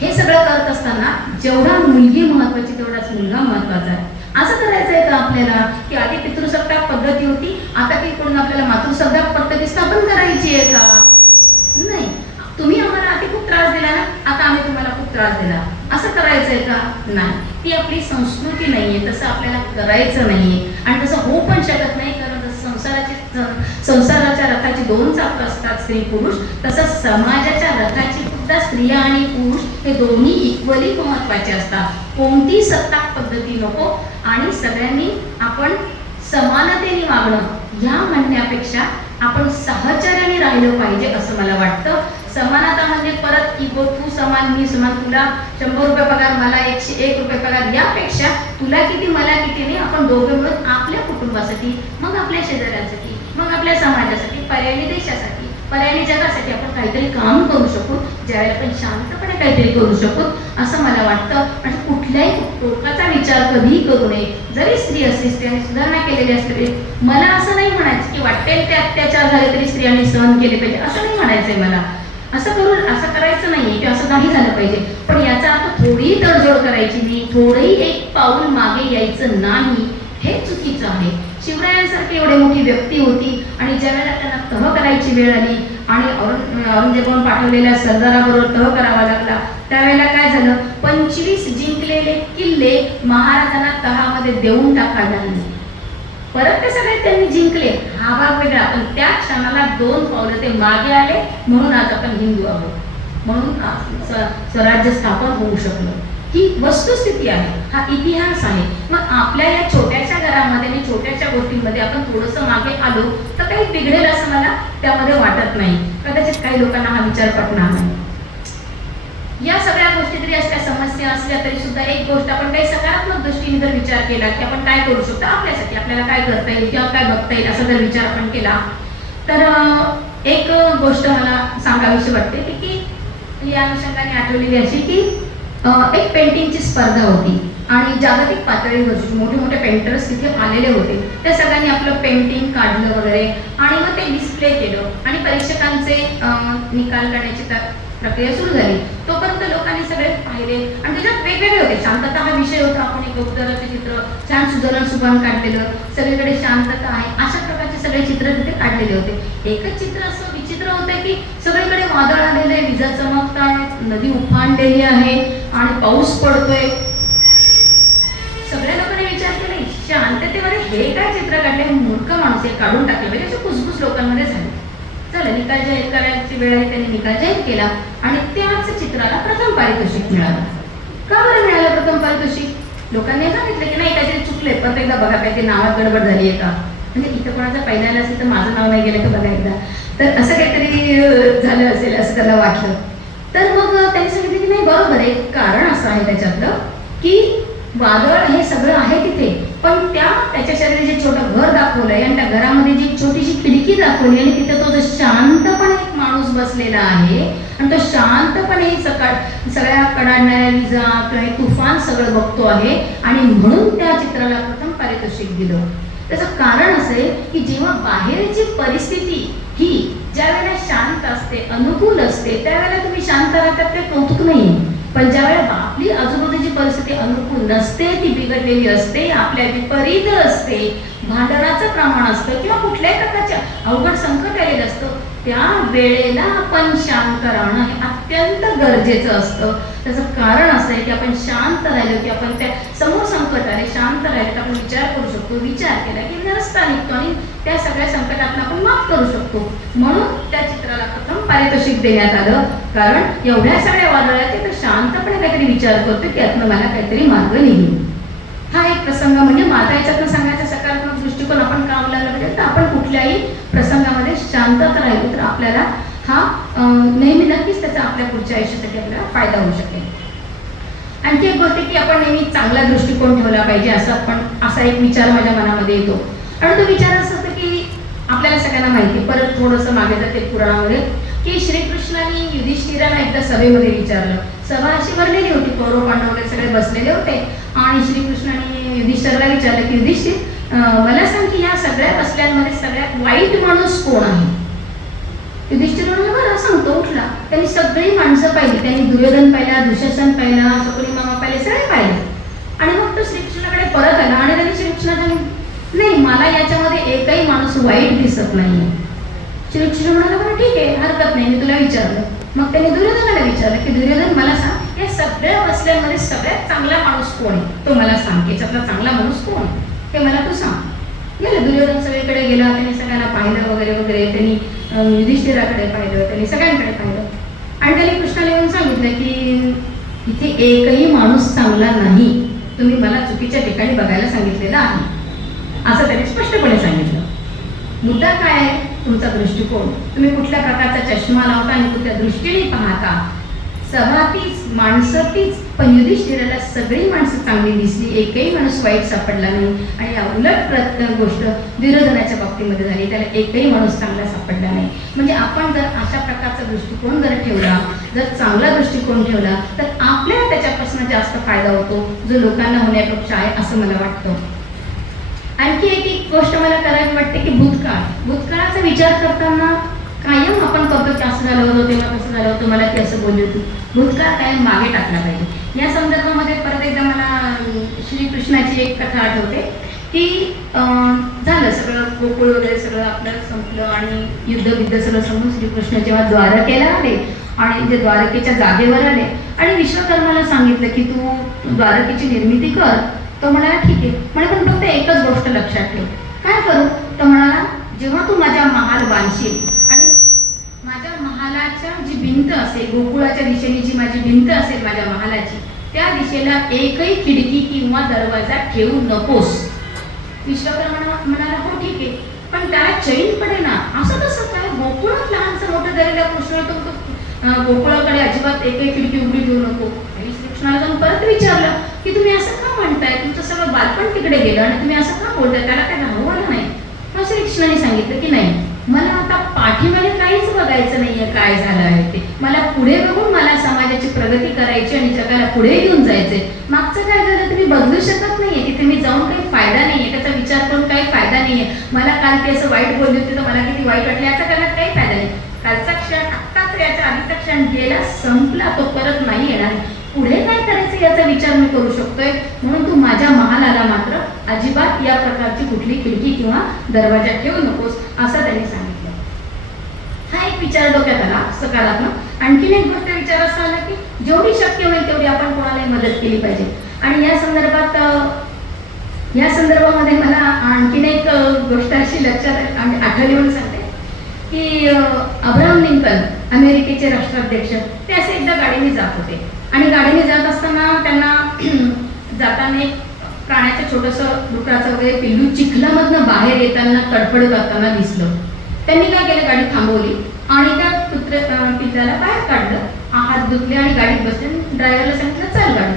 हे सगळं करत असताना जेवढा मुलगी महत्वाची तेवढाच मुलगा महत्वाचा आहे. असं करायचं आहे का आपल्याला की आधी पितृसत्ताक पद्धती होती, आता ती कोण आपल्याला मातृसत्ताक पद्धती स्थापन करायची आहे का? नाही. तुम्ही आम्हाला आधी खूप त्रास दिला ना, आता आम्ही तुम्हाला खूप त्रास दिला, असं करायचंय का? नाही. ती आपली संस्कृती नाहीये, तसं आपल्याला करायचं नाहीये आणि तसं होऊ पण शकत नाही. कारण संसाराच्या रथाची 2 चाकं असतात, स्त्री पुरुष, तसंच समाजाच्या रथाची सुद्धा स्त्रिया आणि पुरुष हे दोन्ही इक्वली महत्वाचे असतात. कोणती सत्ताक पद्धती नको आणि सगळ्यांनी आपण समानतेने वागणं या म्हणण्यापेक्षा आपण साहचर्याने राहिलं पाहिजे असं मला वाटतं. समानता म्हणजे परत इगो, तू समान मी समान, तुला 100 रुपये पगार मला 101 रुपये पगार, यापेक्षा तुला किती मला किती नाही, आपण दोघे मिळून आपल्या कुटुंबासाठी, मग आपल्या शेजाऱ्यांसाठी, मग आपल्या समाजासाठी, पर्यायी देशासाठी, पर्यायी जगासाठी आपण काहीतरी काम करू शकू, ज्यावेळेला आपण शांतपणे काहीतरी करू शकू असं मला वाटतं. आणि कुठल्याही टोकाचा विचार कधीही करू नये. जरी स्त्री असली, स्त्रियांनी सुधारणा केलेली असते, मला असं नाही म्हणायचं की वाटेल ते अत्याचार झाले तरी स्त्रियांनी सहन केले पाहिजे, असं नाही म्हणायचंय मला. असं करायचं नाहीये किंवा असं नाही झालं पाहिजे. पण याचा अर्थ थोडी तडजोड करायची नाही, थोडंही एक पाऊल मागे यायचं नाही, हे चुकीचं आहे. शिवरायांसारखी एवढी मोठी व्यक्ती होती आणि ज्यावेळेला त्यांना तह करायची वेळ आली आणि औरंगजेबाने पाठवलेल्या सरदाराबरोबर तह करावा लागला, त्यावेळेला काय झालं? 25 जिंकलेले किल्ले महाराजांना तहामध्ये देऊन टाकायला लागले. परत ते सगळे त्यांनी जिंकले, हा भाग वेगळा, पण त्या क्षणाला 2 पावलं ते मागे आले, म्हणून आज आपण हिंदू आहोत, म्हणून स्वराज्य स्थापन होऊ शकलं. ही वस्तुस्थिती आहे, हा इतिहास आहे. मग आपल्या या छोट्याशा घरामध्ये आणि छोट्याशा गोष्टींमध्ये आपण थोडंसं मागे आलो तर काही बिघडेल असं मला त्यामध्ये वाटत नाही. कदाचित काही लोकांना हा विचार पटणार नाही. या सगळ्या गोष्टी जरी असल्या, समस्या असल्या तरी सुद्धा एक गोष्ट आपण काही सकारात्मक दृष्टीने जर विचार केला की आपण काय करू शकतो आपल्यासाठी, आपल्याला काय करता येईल किंवा काय बघता येईल असा जर विचार आपण केला तर एक गोष्ट मला सांगावीशी वाटते की या अनुषंगाने आठवलेली अशी की एक पेंटिंगची स्पर्धा होती आणि जागतिक पातळीवर मोठे मोठे पेंटर्स तिथे आलेले होते. त्या सगळ्यांनी आपलं पेंटिंग काढलं वगैरे आणि मग ते डिस्प्ले केलं आणि परीक्षकांचे निकाल काढण्याची प्रक्रिया सुरू झाली. तोपर्यंत लोकांनी सगळे पाहिले आणि त्याच्यात वेगवेगळे होते. शांतता हा विषय होता. आपण एक गौतराचे चित्र छान सुधारण सुभान काढलेलं, सगळीकडे शांतता आहे अशा प्रकारचे सगळे चित्र तिथे काढलेले होते. एकच चित्र असं विचित्र होतं की सगळीकडे वादळ आलेलं आहे, विजा चमकतायत, नदी उफाणलेली आहे आणि पाऊस पडतोय. सगळ्या लोकांनी विचार केला शांततेमध्ये हे काय चित्र काढले, मूर्ख माणूस हे काढून टाकले म्हणजे असे कुसबुस लोकांमध्ये झाले. चला निकाल जाहीर करायची वेळ आहे, त्यांनी निकाल जाहीर केला आणि त्याच चित्राला प्रथम पारितोषिक मिळालं. का बरं मिळालं प्रथम पारितोषिक? लोकांनी सांगितलं की नाही काहीतरी चुकले, परत एकदा बघा काहीतरी नावात गडबड झाली आहे का, म्हणजे इथं कोणाचा पहिल्याला असेल तर माझं नाव नाही गेलं का बघा एकदा, तर असं काहीतरी झालं असेल असं त्याला वाटलं. तर मग त्यांनी सांगितलं की नाही बरोबर आहे, कारण असं आहे त्याच्यातलं की वादळ हे सगळं आहे तिथे, पण त्याच्या शरीरात जे छोटं घर दाखवलंय आणि त्या घरामध्ये जी छोटीशी खिडकी दाखवली आणि तिथे तो जो शांतपणे एक माणूस बसलेला आहे आणि तो शांतपणे सगळ्या कडाडणाऱ्या विजा किंवा तुफान सगळं बघतो आहे आणि म्हणून त्या चित्राला प्रथम पारितोषिक दिलं. त्याचं कारण असं आहे की जेव्हा बाहेरची परिस्थिती ही ज्या वेळेला शांत असते, अनुकूल असते, त्यावेळेला तुम्ही शांत राहतात ते कौतुक नाही. पण ज्या वेळेला आपली आजूबाजूची परिस्थिती अनुकूल नसते, ती बिघडलेली असते, आपल्या विपरीत असते, भांडणाचं प्रमाण असतं किंवा कुठल्याही प्रकारच्या अवघड संकट आलेलं असतं, त्या वेळेला आपण शांत राहणं हे अत्यंत गरजेचं असतं. त्याचं कारण असं आहे की आपण शांत राहिलो की आपण त्या समोर संकट आले शांत राहिलो तर आपण विचार करू शकतो, विचार केला की रस्ता निघतो आणि त्या सगळ्या संकटातून आपण माफ करू शकतो. म्हणून त्या चित्राला प्रथम पारितोषिक देण्यात आलं, कारण एवढ्या सगळ्या वादळात ते तर शांतपणे काहीतरी विचार करतो की यातनं मला काहीतरी मार्ग निघेल. हा एक प्रसंग म्हणजे माझा याच्यातनं सांगायचा सकारात्मक दृष्टिकोन आपण काम लावला पाहिजे. तर आपण कुठल्याही प्रसंगामध्ये शांतता राहिलो तर आपल्याला हा नेहमी नक्कीच त्याचा आपल्या पुढच्या आयुष्यासाठी आपल्याला फायदा होऊ शकेल. आणखी एक गोष्ट की आपण नेहमी चांगला दृष्टिकोन ठेवला पाहिजे असा एक विचार माझ्या मनामध्ये येतो. आणि तो विचार असं होतं की आपल्याला सगळ्यांना माहिती, परत थोडंसं मागे जाते पुराणामध्ये, की श्रीकृष्णाने युधिष्ठिराला एकदा सभेमध्ये विचारलं. सभा अशी भरलेली होती, कौरव पांडव वगैरे सगळे बसलेले होते आणि श्रीकृष्णाने युधिष्ठिराला विचारलं की युधिष्ठिर मला सांग की या सगळ्या बसल्यांमध्ये सगळ्यात वाईट माणूस कोण आहे? युधिष्ठिर म्हणाला बरं सांगतो उठला. त्यांनी सगळी माणसं पाहिली, त्यांनी दुर्योधन पाहिला, दुःशासन पाहिला, शकुनी मामा पाहिले, सगळे पाहिले आणि मग तो श्रीकृष्णाकडे परत आला आणि त्यांनी श्रीकृष्णाला नाही मला याच्यामध्ये एकही माणूस वाईट दिसत नाही. श्रीकृष्ण म्हणाला बरं ठीक आहे हरकत नाही, मी तुला विचारलं. मग त्यांनी दुर्योधनाला विचारलं की दुर्योधन मला सांग या सगळ्या बसल्यांमध्ये सगळ्यात चांगला माणूस कोण आहे, तो मला सांग, याच्यातला चांगला माणूस कोण ते मला तू सांग. गेलं दुर्योधन सगळीकडे गेला, त्यांनी सगळ्यांना पाहिलं वगैरे वगैरे, त्यांनी युधिष्ठिराकडे पाहिलं, त्यांनी सगळ्यांकडे पाहिलं आणि त्यांनी कृष्णाला येऊन सांगितलं की इथे एकही माणूस चांगला नाही, तुम्ही मला चुकीच्या ठिकाणी बघायला सांगितलेलं आहे असं त्यांनी स्पष्टपणे सांगितलं. मुद्दा काय आहे? तुमचा दृष्टिकोन, तुम्ही कुठल्या प्रकारचा चष्मा लावता आणि कुठल्या दृष्टीने पाहता. सभा तीच, माणसं तीच, पण युधिष्ठिराला सगळी माणसं चांगली दिसली, एकही माणूस वाईट सापडला नाही. आणि या उलट गोष्ट दुर्योधनाच्या बाबतीमध्ये झाली, त्याला एकही माणूस चांगला सापडला नाही. म्हणजे आपण जर अशा प्रकारचा दृष्टिकोन जर ठेवला, जर चांगला दृष्टिकोन ठेवला तर आपल्याला त्याच्यापासून जास्त फायदा होतो जो लोकांना होण्यापेक्षा आहे असं मला वाटतं. आणखी एक गोष्ट मला करायची वाटते की भूतकाळाचा विचार करताना कायम आपण करतो की असं झालं होतं, तेव्हा कसं झालं होतं, मला ती असं बोलली होती. भूतकाळ कायम मागे टाकला पाहिजे. या संदर्भामध्ये परत एकदा मला श्रीकृष्णाची एक कथा आठवते की झालं सगळं, गोकुळ वगैरे सगळं आपलं संपलं आणि युद्ध सगळं संपून श्रीकृष्ण जेव्हा द्वारकेला आले आणि जे द्वारकेच्या जागेवर आले आणि विश्वकर्माला सांगितलं की तू द्वारकेची निर्मिती कर. तो म्हणाला ठीक आहे, म्हणे पण फक्त एकच गोष्ट लक्षात ठेव. काय करू? तो म्हणाला जेव्हा तू माझ्या महाल बांधशील आणि माझ्या महालाच्या जी भिंत असेल, गोकुळाच्या दिशेने जी माझी भिंत असेल माझ्या महालाची, त्या दिशेला एकही खिडकी किंवा दरवाजा ठेवू नकोस. विश्वकर्मा म्हणाला हो ठीक आहे, पण त्याला चैन पडे ना, असं कसं काय? गोकुळात लहानसं मोठं झालेलं कृष्ण तो गोकुळाकडे अजिबात एकही खिडकी उघडी ठेवू नको. आणि श्रीकृष्णाला जाऊन परत विचारलं की तुम्ही असं का म्हणताय, तुमचं सगळं बालपण तिकडे गेलं आणि तुम्ही असं का बोलताय, त्याला काय राहू आलं नाही. मग श्रीकृष्णाने सांगितलं की नाही, मला आता पाठीमागे काहीच बघायचं नाहीये काय झालं आहे ते, मला पुढे बघून मला समाजाची प्रगती करायची आणि जगाला पुढे घेऊन जायचंय. मागचं काय झालं तुम्ही बदलू शकत नाहीये, तिथे मी जाऊन काही फायदा नाहीये, त्याचा विचार करून काही फायदा नाहीये. मला काल ते असं वाईट बोलले होते तर मला किती वाईट वाटले, याचा करण्यात काही फायदा नाही. कालचा क्षण आत्ताच, याचा आधीचा क्षण गेला, संपला, तो परत नाही येणार. पुढे काय करायचं याचा विचार मी करू शकतोय, म्हणून तू माझ्या महालाला मात्र अजिबात या प्रकारची कुठली खिडकी किंवा दरवाजा ठेवू नकोस, असं त्यांनी सांगितलं. हा एक विचार डोक्यात आला सकारात्मक. आणखीन एक गोष्ट विचार असा आला की जेवढी शक्य होईल तेवढी आपण कोणालाही मदत केली पाहिजे. आणि या संदर्भामध्ये मला आणखीन एक गोष्ट अशी लक्षात आठवली म्हणून सांगते की अब्राहम लिंकन, अमेरिकेचे राष्ट्राध्यक्ष, ते असे एकदा गाडीने जात होते आणि गाडीने जात असताना त्यांना जाताना एक प्राण्याचं छोटंसं डुकराचं वगैरे पिल्लू चिखलामधनं बाहेर येताना तडफडत जाताना दिसलं. त्यांनी काय केलं, गाडी थांबवली आणि त्या पिल्लाला बाहेर काढलं, हात धुतले आणि गाडीत बसले. ड्रायव्हरला सांगितलं चल गाडी.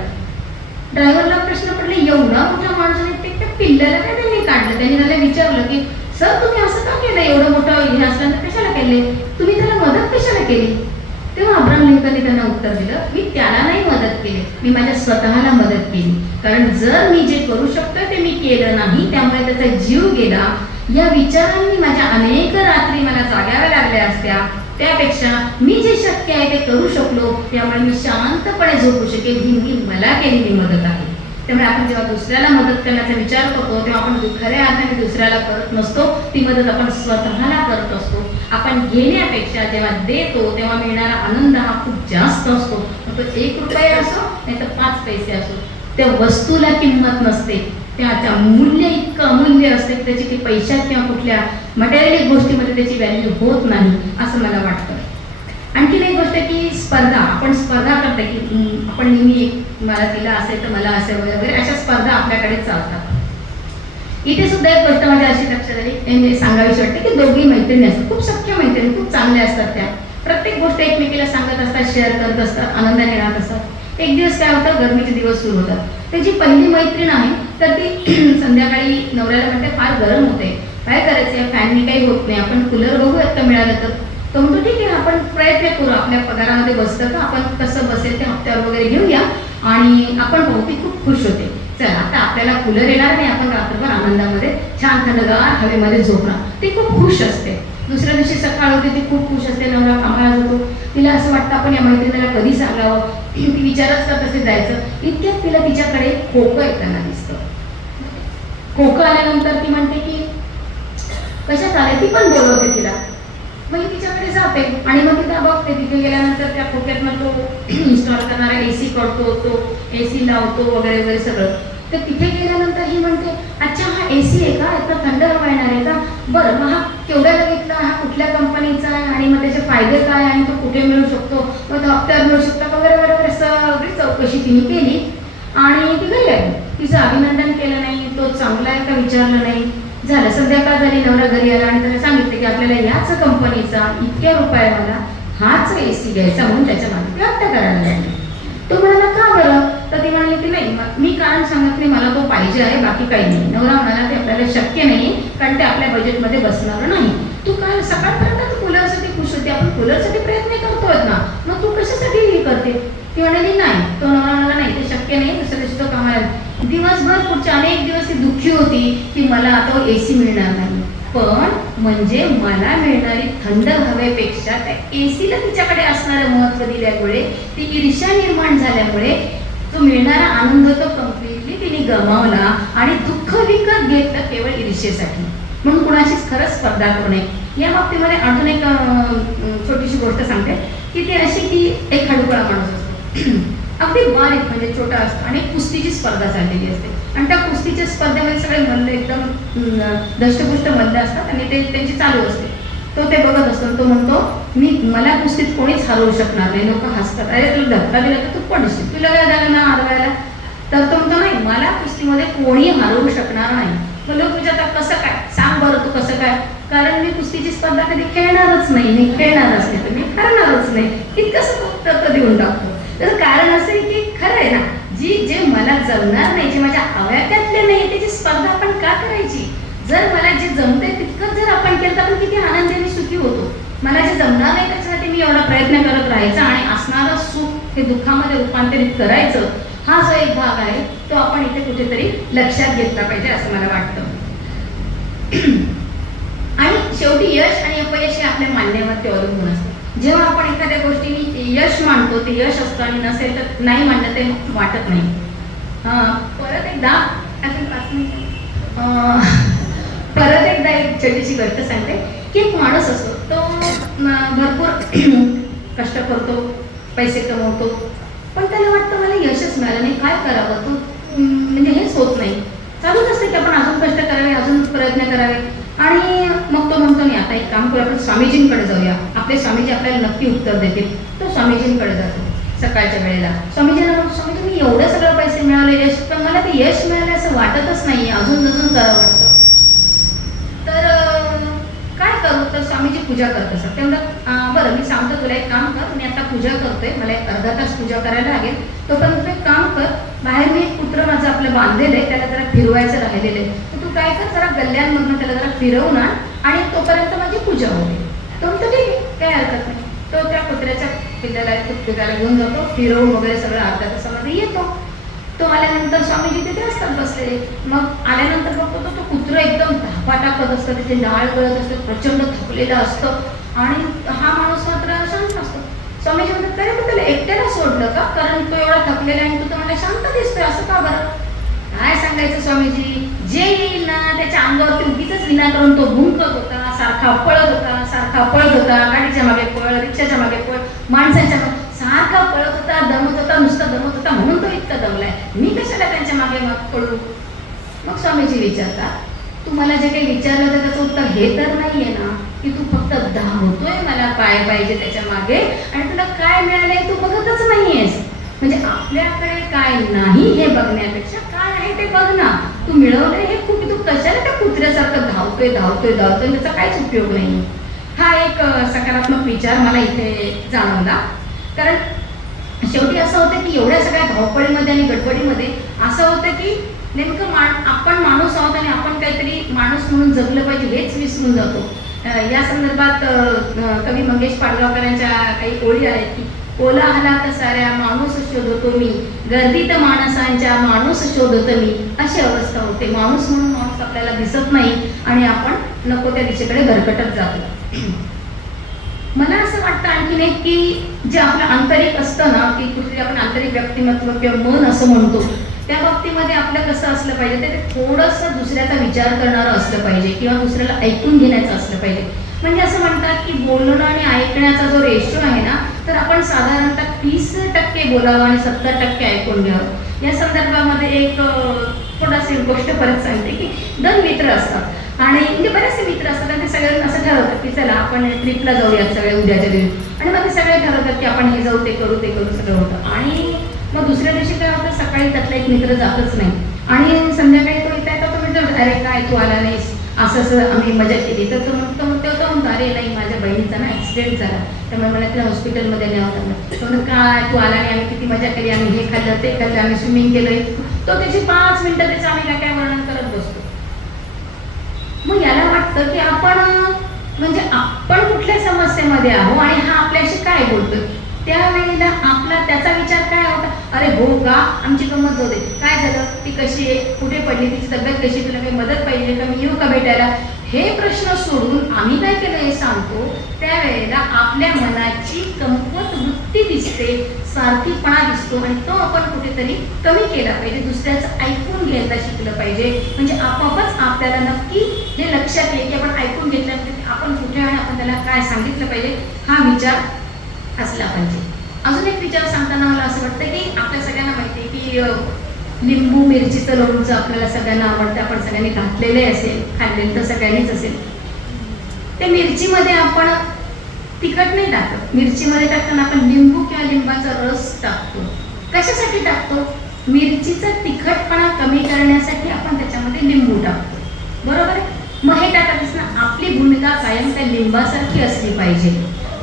ड्रायव्हरला प्रश्न पडले, एवढा मोठा माणसाने त्या पिल्लाला काय त्यांनी काढलं. त्यांनी त्याला विचारलं की सर तुम्ही असं का केलं, एवढं मोठं हे असल्यानं कशाला केले, तुम्ही त्याला मदत कशाला केली. तेव्हा अब्राहम लिंकनने त्यांना उत्तर दिलं, मी त्याला नाही मदत केली, मी माझ्या स्वतःला मदत केली. कारण जर मी जे करू शकतो ते मी केलं नाही, त्यामुळे त्याचा जीव गेला. या विचारांनी माझ्या अनेक रात्री मला जाग्याव्या लागल्या असत्या, त्यापेक्षा मी जे शक्य आहे ते करू शकलो, त्यामुळे मी शांतपणे झोपू शकेल. ही मला केलेली मदत आहे. त्यामुळे आपण जेव्हा दुसऱ्याला मदत करण्याचा विचार करतो तेव्हा आपण खऱ्या अर्थाने दुसऱ्याला करत नसतो, ती मदत आपण स्वतःला करत असतो. आपण घेण्यापेक्षा जेव्हा देतो तेव्हा मिळणारा आनंद हा खूप जास्त असतो. मग तो 1 रुपया असो नाही तर 5 पैसे असो, त्या वस्तूला किंमत नसते, त्याच्या मूल्य इतकं अमूल्य असते की त्याची ती पैशात किंवा कुठल्या मटेरियल गोष्टीमध्ये त्याची व्हॅल्यू होत नाही, असं मला वाटतं. आणखीन एक गोष्ट की स्पर्धा, आपण स्पर्धा करतो की आपण नेहमी मला तिला असेल तर मला असेल वगैरे, अशा स्पर्धा आपल्याकडे चालतात. इथे सुद्धा एक गोष्ट माझ्या अशी लक्षात आली, सांगावीशी वाटते की दोघी मैत्रिणी असतात, खूप सख्य मैत्रिणी, खूप चांगल्या असतात. त्या प्रत्येक गोष्ट एकमेकीला सांगत असतात, शेअर करत असतात, आनंदाने राहत असतात. एक दिवस काय होतं, गरमीचे दिवस सुरू होतात. त्याची पहिली मैत्रीण आहे तर ती संध्याकाळी नवऱ्याला म्हणते फार गरम होते, काय करायचं, फॅननी काही होत नाही, आपण कूलर बघूयात का मिळालं तर. तो म्हणतो ठीक आहे, आपण प्रयत्न करू, आपल्या पगारामध्ये बसतं का, आपण कसं बसेल ते हप्त्यावर वगैरे घेऊया आणि आपण पाहू. ती खूप खुश होते, चला आता आपल्याला कूलर येणार नाही, आपण रात्रभर आनंदामध्ये छान थंडगार हवेमध्ये झोपणार. ती खूप खुश असते. दुसऱ्या दिवशी सकाळ होते, ती खूप खुश असते, नवरा कामाला जातो. तिला असं वाटतं आपण या मैत्रिणीला कधी सांगावं, ती विचारच करत असे जायचं. इतक्यात तिला तिच्याकडे खोकं येताना दिसतं. खोकं आल्यानंतर ती म्हणते की कशात आले, ती पण बोलवते तिला. मग तिच्याकडे जाते आणि मग तिथं बघते. तिथे गेल्यानंतर त्या खोक्यातनं तो इन्स्टॉल करणारा AC काढतो, तो AC लावतो वगैरे वगैरे सगळं. तर तिथे गेल्यानंतर ही म्हणते अच्छा हा AC आहे का, इतका थंड हवा येणार आहे का, बरं मग हा केवढ्याला घेतला, हा कुठल्या कंपनीचा आहे आणि मग त्याचे फायदे काय आणि तो कुठे मिळू शकतो, मग तो हप्त्यावर मिळू शकतो वगैरे वगैरे सगळी चौकशी तिने केली आणि ती घरी आली. तिचं अभिनंदन केलं नाही, तो चांगला आहे का विचारलं नाही. झालं, संध्याकाळ झाली, नवरा घरी आला आणि त्याने सांगितलं की आपल्याला याच कंपनीचा इतक्या रुपयावाला हाच AC घ्यायचा, म्हणून त्याच्या मागे व्यक्त करायला लागली. तो म्हणाला का बरं, तर ती म्हणाली की नाही मी कारण सांगत नाही, मला तो पाहिजे आहे, बाकी काही नाही. नवरा म्हणाला ते आपल्याला शक्य नाही कारण ते आपल्या बजेटमध्ये बसणार नाही. तू काल सकाळपर्यंत तू कूलरसाठी खुश होती, आपण कूलरसाठी प्रयत्न करतोय ना, मग तू कशासाठी हे करते. ती म्हणाली नाही. तो नवरा म्हणाला नाही ते शक्य नाही, दुसऱ्या दिवशी तो कामाला. दिवसभर पुढचे अनेक दिवस ती दुःखी होती की मला आता AC मिळणार नाही. पण म्हणजे मला मिळणारी थंड हवेपेक्षा त्या ACला तिच्याकडे असणारं महत्त्व दिल्यामुळे, ती ईर्ष्या निर्माण झाल्यामुळे तो मिळणारा आनंद तो कम्प्लिटली तिने गमावला आणि दुःख विकत घेतलं केवळ ईर्ष्येसाठी. म्हणून कुणाशीच खरंच स्पर्धा करू नये. या बाबतीमध्ये अजून एक छोटीशी गोष्ट सांगते की ती अशी की एक खडूकळा माणूस असतो, अगदी बारीक म्हणजे छोटा असतो आणि कुस्तीची स्पर्धा चाललेली असते आणि त्या कुस्तीच्या स्पर्धेमध्ये सगळे मल्ल एकदम दष्टपुष्ट मल्ल असतात आणि ते त्यांची चालू असते. तो ते बघत असतो. तो म्हणतो मला कुस्तीत कोणीच हरवू शकणार नाही. लोक हसतात, अरे तुला धक्का दिला तर तू पडशील, तुला काय झालं ना हरवायला. तर तो म्हणतो नाही, मला कुस्तीमध्ये कोणी हरवू शकणार नाही. मग लोक विचारतात कसं काय, सांग बरं तू कसं काय. कारण मी कुस्तीची स्पर्धा कधी खेळणारच नाही, मी खेळणारच नाही, तर मी करणारच नाही, इतकंसं फक्त देऊन टाकतो. त्याचं कारण असं आहे की खरं आहे ना, जे मला जमणार नाही, जे माझ्या आव्यात्यातले नाही, त्याची स्पर्धा आपण का करायची? जर मला जे जमते तितकंच जर आपण केलं तर आपण किती आनंदाने सुखी होतो. मला जे जमणार नाही त्याच्यासाठी मी एवढा प्रयत्न करत राहायचा आणि असणारं सुख हे दुःखामध्ये रूपांतरित करायचं, हा जो एक भाग आहे तो आपण इथे कुठेतरी लक्षात घेतला पाहिजे असं मला वाटतं. आणि शेवटी यश आणि अपयश हे आपल्या मान्यवरती अवलंबून असतं. जेव्हा आपण एखाद्या गोष्टीने यश मानतो ते यश असतं आणि नसेल तर नाही मानलं ते वाटत नाही. परत एकदा परत एकदा एक छोटीशी गोष्ट सांगते की एक माणूस असतो, तो भरपूर कष्ट करतो, पैसे कमवतो, पण त्याला वाटतं मला यशच मिळालं नाही, काय करावं, तो म्हणजे हेच होत नाही. चालूच असते की आपण अजून कष्ट करावे, अजून प्रयत्न करावे. आणि मग तो म्हणतो नाही, आता एक काम करू, आपण स्वामीजींकडे जाऊया, आपले स्वामीजी आपल्याला नक्की उत्तर देतील. तो स्वामीजींकडे जातो सकाळच्या वेळेला. स्वामीजींना म्हणतो, स्वामीजी मी एवढे सगळं पैसे मिळाले, यश, पण मला ते यश मिळाले असं वाटतच नाही, अजून करावं वाटतं. तर काय करू? तर स्वामीजी पूजा करत असतात. ते म्हणतात बरं, मी सांगतो तुला एक काम कर, मी आता पूजा करतोय, मला एक अर्धा तास पूजा करायला लागेल, तोपर्यंत तू एक काम कर, बाहेर मी एक कुत्रं माझं आपलं बांधलेलं आहे, त्याला जरा फिरवायचं राहिलेलं आहे, तर तू काय कर, जरा गल्ल्यांमधून त्याला जरा फिरवून आण आणि तोपर्यंत माझी पूजा होते. तो म्हणतो ठीक आहे, काही हरकत नाही. तो त्या कुत्र्याच्या पिल्ल्याला घेऊन जातो, फिरवून वगैरे सगळं अर्ध्या तासामध्ये येतो. तो आल्यानंतर स्वामीजी तिथे असतात बसलेले. मग आल्यानंतर बघतो तो कुत्रं एकदम धापा टाकत असतं, त्याचे डाळ गळत असतं, प्रचंड थकलेलं असतं आणि हा माणूस मात्र शांत असतो. स्वामीजी म्हणतात, तरी पण त्याला एकट्याला सोडलं का? कारण तो एवढा थकलेला आणि तू तर मला शांत दिसतोय, असं का बरं? काय सांगायचं स्वामीजी, जे येईल ना त्याच्या अंगावरती उगीच विनाकारण तो भुंकत होता, सारखा पळत होता, गाडीच्या मागे पळ, रिक्षाच्या मागे पळ, माणसांच्या मागे सारखा पळत होता, नुसता दमत होता, म्हणून तो इतका दमलाय, मी कशाला त्यांच्या मागे पळू? मग स्वामीजी विचारतात, तू मला जे काही विचारलं तर त्याचं उत्तर हे तर नाहीये ना की तू फक्त धावतोय मला काय पाहिजे त्याच्या मागे आणि तुला काय मिळालंय तू बघतच नाहीयेस. म्हणजे आपल्याकडे काय नाही हे बघण्यापेक्षा काय आहे ते बघ ना. तू मिळवलंय हे खूप, तू कशाला त्या कुत्र्यासारखं धावतोय त्याचा काहीच उपयोग नाही. हा एक सकारात्मक विचार मला इथे जाणवला. कारण शेवटी असं होतं की एवढ्या सगळ्या धावपळीमध्ये आणि गडबडीमध्ये असं होतं की नेमकं आपण माणूस आहोत आणि आपण काहीतरी माणूस म्हणून जगलं पाहिजे हेच विसरून जातो. या संदर्भात कवी मंगेश पाडगावकरांच्या काही ओळी आहेत की कोलाहलात साऱ्या माणूस शोधतो मी, गर्दीत माणसांच्या माणूस शोधतो मी, अशी अवस्था होते. माणूस म्हणून माणूस आपल्याला दिसत नाही आणि आपण नको त्या दिशेकडे भरकटत जातो. मला असं वाटतं आणखीन एक की जे आपलं आंतरिक असतं ना, की कुठली आपण आंतरिक व्यक्तिमत्व किंवा मन असं म्हणतो, त्या बाबतीमध्ये आपलं कसं असलं पाहिजे, ते थोडंसं दुसऱ्याचा विचार करणारं असलं पाहिजे किंवा दुसऱ्याला ऐकून घेण्याचं असलं पाहिजे. म्हणजे असं म्हणतात की बोलणं आणि ऐकण्याचा जो रेशो आहे ना, तर आपण साधारणतः 30% बोलावं आणि 70% ऐकून घ्यावं. या संदर्भामध्ये एक थोडाशी गोष्ट परत सांगते की 2 मित्र असतात आणि म्हणजे बरेचसे मित्र असतात आणि ते सगळे असं ठरवतात की चला आपण ट्रिपला जाऊयात सगळे उद्याच्या दिवशी. आणि मग ते सगळे ठरवतात की आपण हे जाऊ ते करू सगळं होतं. आणि मग दुसऱ्या दिवशी काय होतं, सकाळी त्यातला एक मित्र जातच नाही आणि संध्याकाळी तो येता तो मित्र, अरे काय तू आला नाहीस, असं आम्ही मजा केली. तर तो म्हणतो अरे नाही माझ्या बहिणीचा ना ॲक्सिडेंट झाला, त्यामुळे मला तिला हॉस्पिटलमध्ये न्यावं लागलं. तो म्हणतो काय तू आला नाही, आम्ही किती मजा केली, आम्ही हे खाल्लं ते खाल्लं, आम्ही स्विमिंग केलं. तो त्याची 5 मिनिटं त्याचं आम्ही काय वर्णन करत बसतो. मग याला वाटतं की आपण म्हणजे आपण कुठल्या समस्येमध्ये आहो आणि हा आपल्याशी काय बोलतोय. त्यावेळेला आपला त्याचा विचार काय होता, अरे हो का, आमची गंमत जाऊ दे, काय झालं, ती कशी आहे, कुठे पडली, तिची तब्येत कशी, तुला काही मदत पाहिजे का, मी येऊ का भेटायला, हे प्रश्न सोडून आम्ही काय केलं हे सांगतो. त्यावेळेला आपल्या मनाची कमकुवत वृत्ती दिसते, सारखीपणा दिसतो आणि तो आपण कुठेतरी कमी केला पाहिजे. दुसऱ्याचं ऐकून घ्यायला शिकलं पाहिजे. म्हणजे आपोआपच आपल्याला नक्की हे लक्षात येईल की आपण ऐकून घेतल्यानंतर आपण कुठे आणि आपण त्याला काय सांगितलं पाहिजे, हा विचार असला पाहिजे. अजून एक विचार सांगताना मला असं वाटतं की आपल्या सगळ्यांना माहिती आहे की लिंबू मिरचीचं लोणचं आपल्याला सगळ्यांना आवडतं, आपण सगळ्यांनी घातलेले असेल, खाल्लेलं तर सगळ्यांनीच असेल. ते मिरचीमध्ये आपण तिखट नाही टाकत, मिरचीमध्ये टाकताना आपण लिंबू किंवा लिंबाचा रस टाकतो. कशासाठी टाकतो? मिरचीचा तिखटपणा कमी करण्यासाठी आपण त्याच्यामध्ये लिंबू टाकतो, बरोबर आहे. मग हे काय करायचं ना, आपली भूमिका कायम त्या लिंबासारखी असली पाहिजे.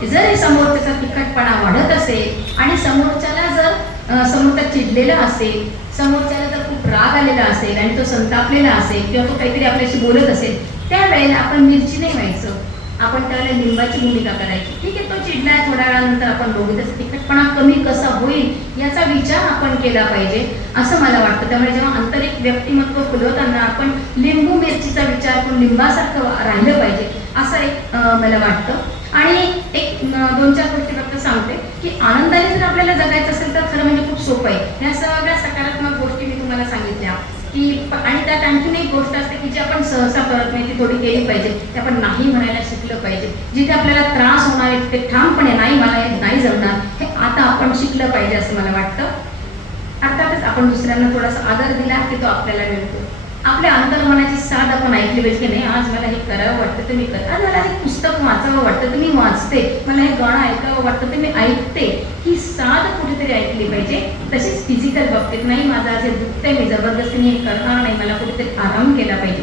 जर हे समोरच्याचा तिखटपणा वाढत असेल आणि समोरच्याला जर समोरचा चिडलेला असेल, समोरच्याला जर खूप राग आलेला असेल आणि तो संतापलेला असेल किंवा तो काहीतरी आपल्याशी बोलत असेल, त्यावेळेला आपण मिरची नाही व्हायचं, आपण त्याला लिंबाची भूमिका करायची. ठीक आहे, तो चिडलाय, थोड्या वेळानंतर आपण बघू त्याचा तिखटपणा कमी कसा होईल याचा विचार आपण केला पाहिजे असं मला वाटतं. त्यामुळे जेव्हा आंतरिक व्यक्तिमत्व फुलवताना आपण लिंबू मिरचीचा विचार करून लिंबासारखं राहिलं पाहिजे असं एक मला वाटतं. आणि एक 2-4 गोष्टी फक्त सांगते की आनंदाने जर आपल्याला जगायचं असेल तर खरं म्हणजे खूप सोपं आहे. ह्या सगळ्या सकारात्मक गोष्टी मी तुम्हाला सांगितल्या की, आणि त्यात आणखीन एक गोष्ट असते की जी आपण सहसा करत नाही ती थोडी केली पाहिजे, ते आपण नाही म्हणायला शिकलं पाहिजे. जिथे आपल्याला त्रास होणार आहे तिथे ठामपणे नाही, मला हे नाही जमणार, हे आता आपण शिकलं पाहिजे असं मला वाटतं. अर्थातच आपण दुसऱ्यांना थोडासा आदर दिला की तो आपल्याला मिळतो. आपल्या अंतर्मनाची साथ आपण ऐकली पाहिजे की नाही, आज मला हे करावं वाटतं तर मी करते, आज मला हे पुस्तक वाचावं वाटतं तर मी वाचते, मला हे गाणं ऐकावं वाटतं तर मी ऐकते. ही साथ कुठेतरी ऐकली पाहिजे. तसेच फिजिकल बाबतीत, नाही माझं आज हे दुखतंय, मी जबरदस्तीने हे करणार नाही, मला कुठेतरी आराम केला पाहिजे,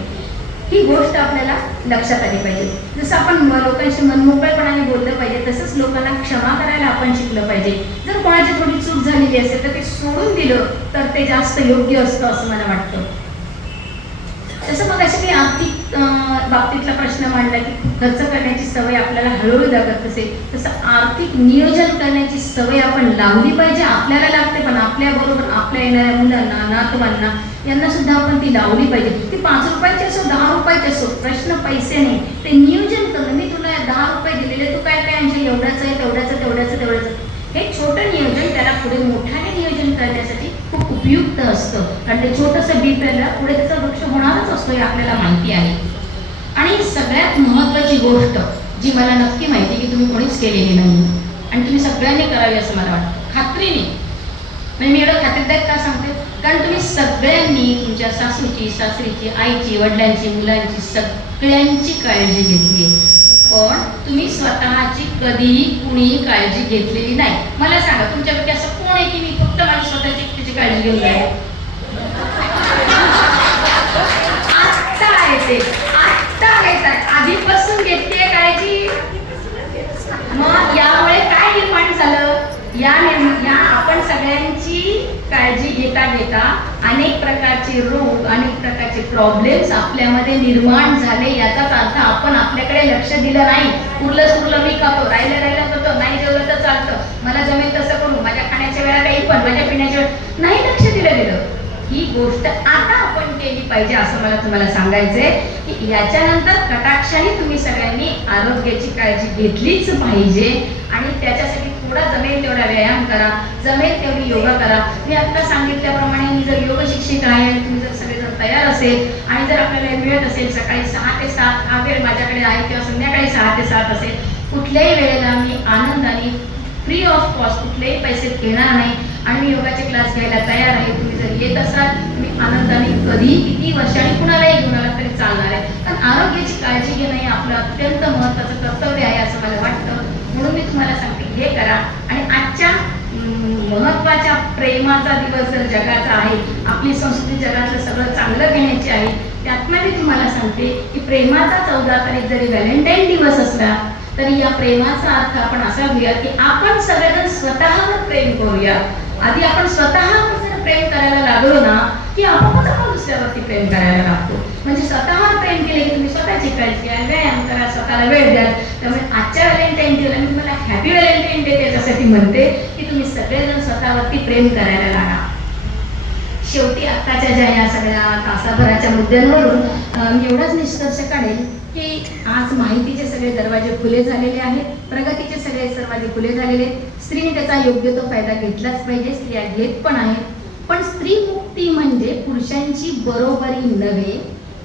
ही गोष्ट आपल्याला लक्षात आली पाहिजे. जसं आपण लोकांशी मनमोकळेपणाने बोललं पाहिजे तसंच लोकांना क्षमा करायला आपण शिकलं पाहिजे. जर कोणाची थोडी चूक झालेली असेल तर ते सोडून दिलं तर ते जास्त योग्य असतं असं मला वाटतं. जसं मग असे मी आर्थिक बाबतीतला प्रश्न मांडला की खर्च करण्याची सवय आपल्याला हळूहळू लागत असेल, तसं आर्थिक नियोजन करण्याची सवय आपण लावली पाहिजे. आपल्याला लागते, पण आपल्याबरोबर आपल्या येणाऱ्या मुलांना, नातवांना यांना सुद्धा आपण ती लावली पाहिजे. ती 5 रुपयाची असो, 10 रुपयाची असो, प्रश्न पैसे नाही, ते नियोजन करणं. मी तुला 10 रुपये दिलेले, तू काय काय आणशील, एवढ्याचं आहे, तेवढ्याचं तेवढ्याचं तेवढ्याचं. हे छोटं नियोजन त्याला पुढे मोठ्याने नियोजन करण्यासाठी खूप उपयुक्त असतं, कारण ते छोटंसं बी पेरलं पुढे त्याचा वृक्ष होणारच असतो हे आपल्याला माहिती आहे. आणि सगळ्यात महत्त्वाची गोष्ट जी मला नक्की माहिती आहे की तुम्ही कोणीच केलेली नाही आणि तुम्ही सगळ्यांनी करावी असं मला वाटतं, खात्रीने. म्हणजे मी एवढं खात्रीदायक का सांगते, कारण तुम्ही सगळ्यांनी तुमच्या सासूची, सासरीची, आईची, वडिलांची, मुलांची, सगळ्यांची काळजी घेतली आहे, पण तुम्ही स्वतःची कधीही कुणीही काळजी घेतलेली नाही. मला सांगा, तुमच्यापैकी असं कोण आहे की मी फक्त माझी स्वतःची एकटीची काळजी घेऊन जाईल? आत्ता येतात, आधीपासून घेतलीये काळजी. मग यामुळे काय निर्माण झालं, या आपण सगळ्यांची काळजी घेता घेता अनेक प्रकारचे रोग, अनेक प्रकारचे प्रॉब्लेम्स आपल्यामध्ये निर्माण झाले. याचाच अर्थ आपण आपल्याकडे लक्ष दिलं नाही. उरलं मी खातो, राहिलं खातो, नाही जेवलं तर चालतं, मला जमेल तसं करू, माझ्या खाण्याच्या वेळा काही पण, माझ्या पिण्याच्या वेळा नाही लक्ष दिलं गेलं. ही गोष्ट आता आपण केली पाहिजे असं मला तुम्हाला सांगायचंय की याच्यानंतर कटाक्षाने तुम्ही सगळ्यांनी आरोग्याची काळजी घेतलीच पाहिजे आणि त्याच्यासाठी थोडा जमेल तेवढा व्यायाम करा, जमेल तेवढी योगा करा. मी आता सांगितल्याप्रमाणे मी जर योग शिक्षिका आहे आणि तुम्ही जर सगळेजण तयार असेल आणि जर आपल्याला मिळत असेल सकाळी 6 ते 7 हा वेळ माझ्याकडे आहे किंवा संध्याकाळी 6 ते 7 असेल, कुठल्याही वेळेला मी आनंदाने फ्री ऑफ कॉस्ट कुठलेही पैसे घेणार नाही आणि मी योगाचे क्लास घ्यायला तयार आहे. तुम्ही जर येत असाल मी आनंदाने कधी किती वर्षांनी कुणालाही घेऊन आला तरी चालणार आहे, कारण आरोग्याची काळजी घेणं हे आपलं अत्यंत महत्त्वाचं कर्तव्य आहे असं मला वाटतं. म्हणून मी तुम्हाला सांगते हे करा. आणि आजच्या महत्त्वाच्या प्रेमाचा दिवस जर जगाचा आहे, आपली संस्कृती जगातलं सगळं चांगलं घेण्याची आहे, त्यातनं मी तुम्हाला सांगते की प्रेमाचा 14 तारीख जरी व्हॅलेंटाईन दिवस असला तरी या प्रेमाचा अर्थ आपण असा घेऊया की आपण सगळेजण स्वतःवर प्रेम करूया. आधी आपण स्वतःवर जर प्रेम करायला लागलो ना की आपोआपच आपण दुसऱ्यावरती प्रेम करायला लागतो. म्हणजे स्वतःवर प्रेम केले की तुम्ही स्वतःची काळजी घ्या, व्यायाम करा, स्वतःला वेळ द्या. त्यामुळे आजच्या व्हॅलेंटाईन डेला मी तुम्हाला हॅपी व्हॅलेंटाईन डे त्याच्यासाठी म्हणते की तुम्ही सगळेजण स्वतःवरती प्रेम करायला लागा. शेवटी आत्ताच्या ज्या या सगळ्या तासाभराच्या मुद्द्यांवरून मी एवढाच निष्कर्ष काढेल की आज माहितीचे सगळे दरवाजे खुले झालेले आहेत, प्रगतीचे सगळे दरवाजे खुले झालेले आहेत. स्त्रीने त्याचा योग्य तो फायदा घेतलाच पाहिजे, स्त्रिया घेत पण आहेत. पण स्त्री मुक्ती म्हणजे पुरुषांची बरोबरी नव्हे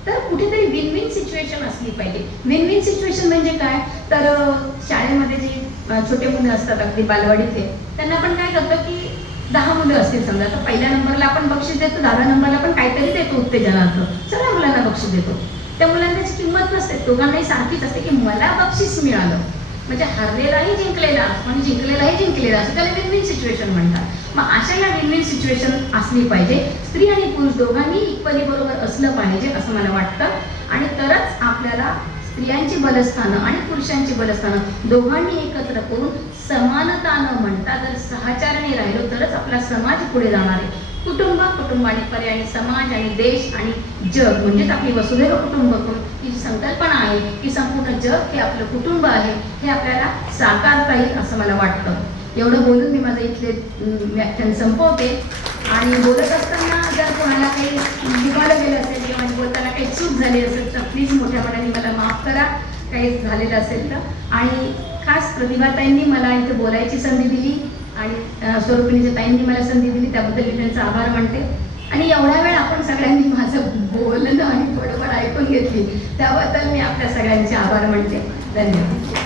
तर कुठेतरी विन विन सिच्युएशन असली पाहिजे. विन विन सिच्युएशन म्हणजे काय, तर शाळेमध्ये जे छोटे मुलं असतात अगदी बालवाडीचे, त्यांना आपण काय करतो की 10 मुलं असतील समजा, तर पहिल्या नंबरला आपण बक्षीस देतो, 10व्या नंबरला पण काहीतरी देतो उत्तेजनार्थ, सगळ्या मुलांना बक्षीस देतो. त्या मुलांना त्याची किंमत नसते, दोघांनाही सारखीच असते की मला बक्षीस मिळालं म्हणजे हरलेलाही जिंकलेला आणि जिंकलेलाही जिंकलेला, असं त्याला विन विन सिच्युएशन म्हणतात. मग अशा या विन विन सिच्युएशन असली पाहिजे. स्त्री आणि पुरुष दोघांनी इक्वली बरोबर असलं पाहिजे असं मला वाटतं. आणि तरच आपल्याला स्त्रियांची बलस्थानं आणि पुरुषांची बलस्थानं दोघांनी एकत्र करून समानता न म्हणता जर सहचाराने राहिलो तरच आपला समाज पुढे जाणार आहे. कुटुंब आणि पर्यायी समाज आणि देश आणि जग म्हणजेच आपली वसुधैव कुटुंबकम ही जी संकल्पना आहे की संपूर्ण जग हे आपलं कुटुंब आहे, हे आपल्याला साकारता येईल असं मला वाटतं. एवढं बोलून मी माझं इथले व्याख्यान संपवते. आणि बोलत असताना जर कोणाला काही दुखावलं गेलं असेल किंवा बोलताना काही चूक झाली असेल तर प्लीज मोठ्या मनाने मला माफ करा, काही झालेलं असेल तर. आणि खास प्रतिभाताईंनी मला इथे बोलायची संधी दिली आणि स्वरूपिणीच्या ताईंनी मला संधी दिली, त्याबद्दल मी त्यांचा आभार मानते. आणि एवढ्या वेळ आपण सगळ्यांनी माझं बोलणं आणि थोडंफार ऐकून घेतली त्याबद्दल मी आपल्या सगळ्यांचे आभार मानते. धन्यवाद.